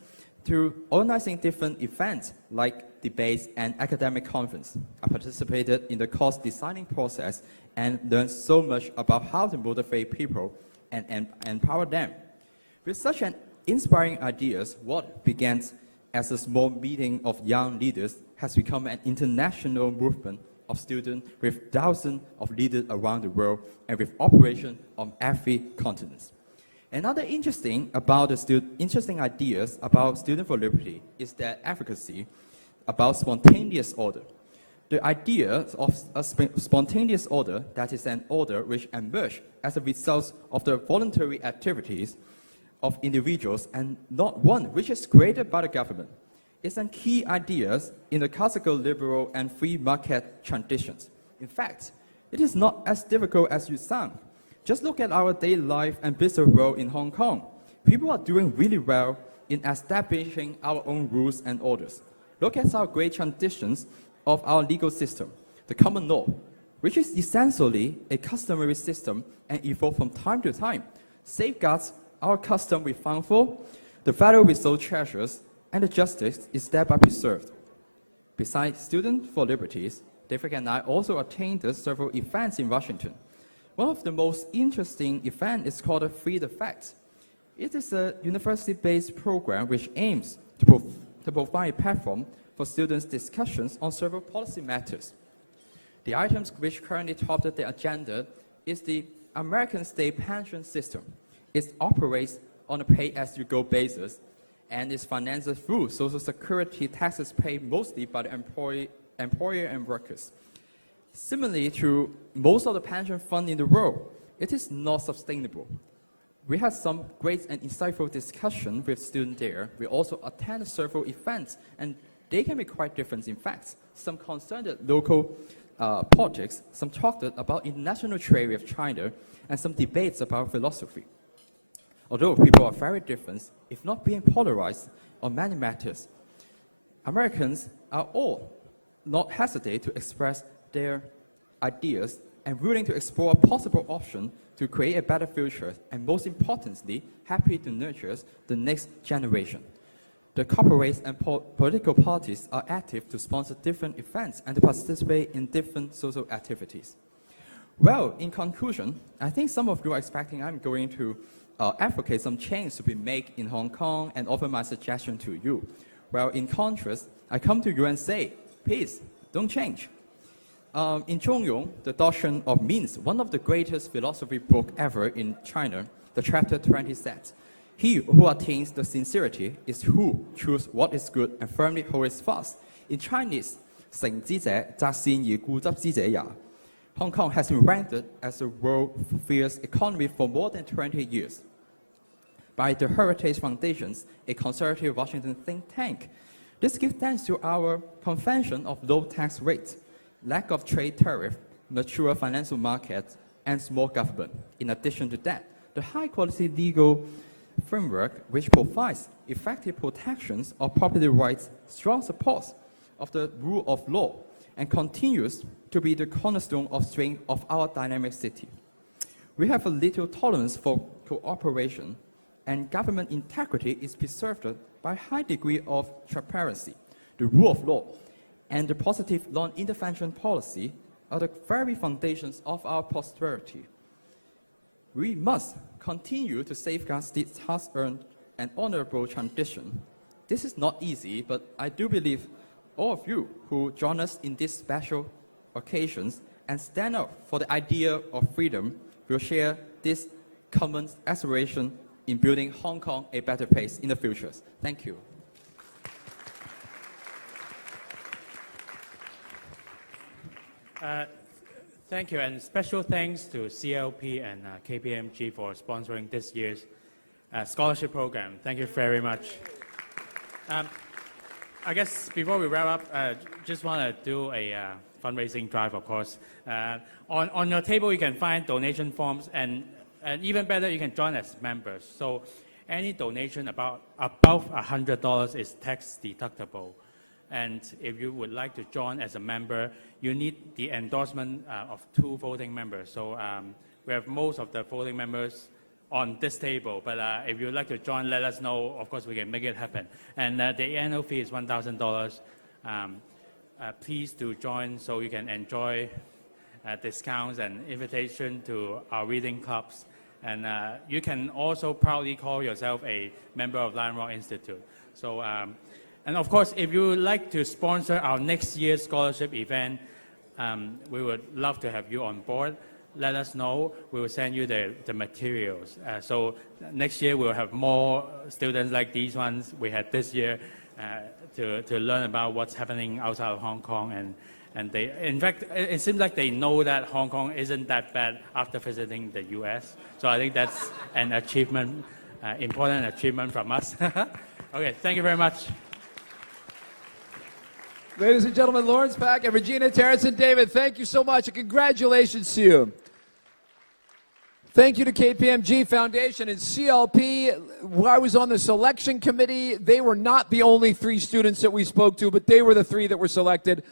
to organizing different events like debates and academic conference. I participated in the course designing process and learned so much about how to motivate people and empower them. With such an inspiring ideas, what began as a small meeting of young leaders has become an international movement of students with thousands of leaders around the world and with operation on every continent. Another interesting ideas about Student for Liberty is their advocacy about spontaneous order. The idea of a spontaneous order, that is an order which emerged as a result of the voluntary activities of individuals and not one which is created by the government, is a key idea in the classical liberal and free market traditions. In fact, it is not as difficult as you sound. Just look at our daily life and business world in Hong Kong. People are doing really well in establishing our own rules and orders. Look at our great traditions of our legal system, the common law, which is essentially a customary system and evolves from time to time, safeguards our custom we found for, the value we so treasures, and the justice is thereby preserved. Besides Students for Liberties, David and I also attended several events in Washington. One of the most interesting events is called Free the Facts. It is a university-based program which aims to provide a platform for students' discussions on several policy matters. The items which currently top the agenda is the American state pension system. It operates on a pay-as-you-go basis and is financed through Social Security taxes paid mostly by the employer and workers. Similarly to most of the pension funds in the world, it is not sustainable. We had some great and insightful discussion with students there. We also attended several events, and they can be quite different in fact. Some concerned local politics, some talked about international trade with China, and some debates about philosophy. Although people are very different, if not being polarized on many matters, Americans are all not hesitate to express their ideas and willing to explore a possible option to create a better future, and most importantly, happy to nurture the next generation. The corporates and political parties are active to sponsor different events and to participate in different social activities. Well, in conclusion, I think some of you are expecting I'm going to advocate some change to be made in Hong Kong and offer my suggestion to you. Well, in contrast, I come to you and say, please, don't change. In Zhongyong, The Doctrine of Means, one of the greatest philosophy books ever in China, the chapter 20 said, he who attains the sincerity is who chooses what is good and firmly holds fast. In Chinese, 誠之者擇善而固執之者也. Hong Kong has been ranked as a world fierce economy for more than 20 years by the Heritage Foundations, a conservative Washington think tank. This gives thanks to our convention of low tax rates, lack of trade tariff, mature financial markets, and small government. In addition to that, the high-quality legal framework which provides effective protections of property rights, strong support of the rule of law, and continues to be the cornerstone of strength of our dynamic city. We have a little tolerance for cooperation, and government integrity is preserved by a high degree of transparency. The rule of law and the positive non-intervention policy are the very foundations of our prosperity. We must continue to safeguard this hard-earned and honorable tradition. This is not easy, but I do believe all of you who join us in these special occasions and stand up for the idea of freedom will share this common aspiration in building Hong Kong a better place in the future. Thank you. Thank you, and special thanks to CLP and KPMG for sponsoring this year's scholarship program. Thank you very much. I guess before we wrap up, just want to do a fundraising drive, of course. On your table, you can find donation forms, and And even better, you can join as members. So any donation above $100 is tax deductible. And if you would like to join as a member, you need the endorsement of 2 voting members. So we have most of the voting members on this table, but if you'd like to join, let us know. Of course, we can make it happen. And the annual fee is $1,000. Please do join so you can enjoy discounts and invitation to our reading clubs. And you can also proudly call yourself a member of LRIHK Institute. So, and of course, if you would like to sponsor our next year's scholarship event, we would love to have you on board. Let us know. We will send you the materials. So next year we'll have more students like these ones we had this year to learn about what's happening outside of Hong Kong. And they, in fact, it seems like they know that Hong Kong isn't that bad after visiting the US. So I think that's an achievement, important achievement from us. Okay, thank you very much. Ladies and gentlemen, Laurence Pak and Regina, Terrence, and David, thank you so much, and congratulations to you. Thank you to KPMG Foundation and CLP. I was on the selection committee. They were not the only 3 students that we spoke to, but they were the 3 that were selected.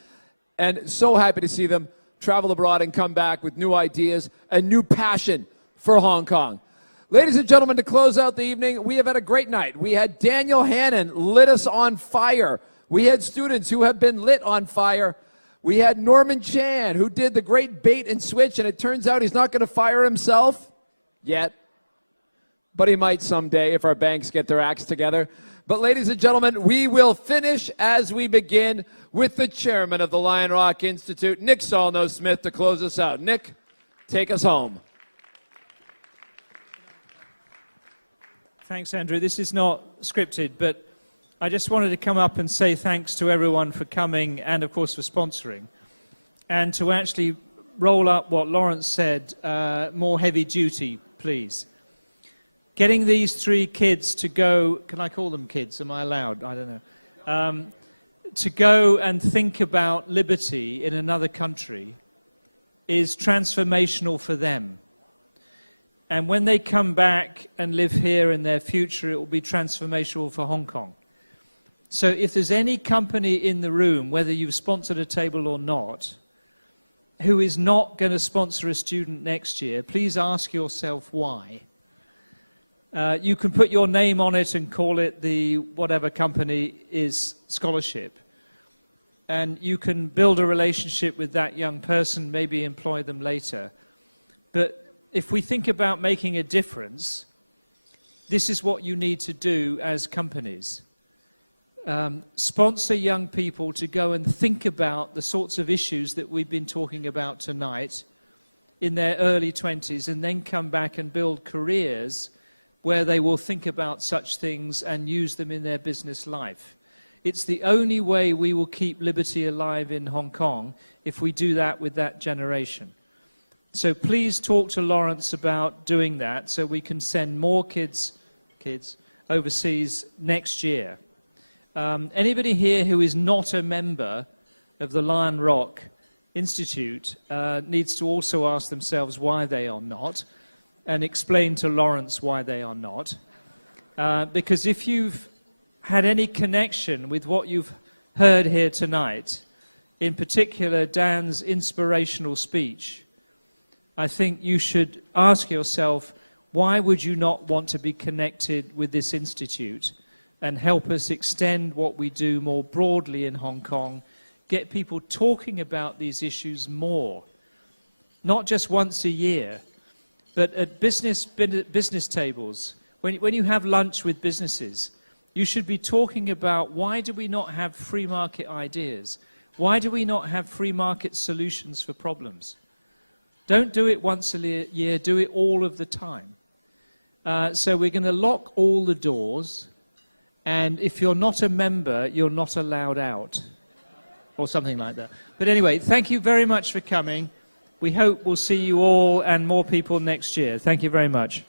And so happy to see them travel abroad and come back with new ideas and new passion for Hong Kong. Ladies and gentlemen, to close out the evening, we have had a great night. We had Daniel Hannan lit us on fire. We had students who have been lit on fire. We had Norman Chan, who did the great bait and switch, and it turns out he's not going to fire himself yet, but he might someday if our banks get their acts together. But ladies and gentlemen, we will finish as we begin with the chairman of the LRIHK Institute, Nick Sallnow-Smith, to close us out. Nick, take us home. Thanks, Andrew. This is not scripted, but I just wanted to come up and say thanks to everyone for coming and, of course, for sponsoring, and to actually roll up what Laurence said, more heavy duty, please. Getting these 3 kids to go, can I call them kids? Am I allowed? I don't know. To go and think about liberty in another country is transformational for them. And when they come back and live here in their future, it will be transformational for Hong Kong. So if there's any company in the room, whether you've sponsored a table or not, who is not going to sponsor a student next year, please ask yourself why. You can put your name on it and call it the whatever company is scholarship. And you can build a relationship with that young person, maybe employ them later. But if we think about making a difference, this is what you need to do as companies. Sponsor young people to go and think about the sorts of issues that we've been talking about tonight in their early 20s, and then come back and build careers where they will think about such things and use them in their business life. It's the only way we will keep liberty alive in Hong Kong if we do that with that generation. So please talk to Laurence about doing that so we can send more kids overseas next year. Anybody here who is not a member of the LRIHK Institute needs to also ask themselves why they are not, and explain to Laurence why they are not. Because if you've had any connection with what you've heard here tonight, in particular Dan's inspirational speech, I think you should ask yourself, why would you not want to be connected with this institute and help us extend what we do more broadly in Hong Kong, get people talking about these issues more, not just once a year, but at business tables. When you have lunch with businesses, you should be talking about why do we not have free market ideas? Why do we not have free market solutions for problems? Don't do it once a year, do it all of the time. So we're going to lock all the doors, and if you're not a member, you're not allowed out, or something like that. But anyway, thank you very much for coming. We hope we'll see you all and more people next year. Thank you very much.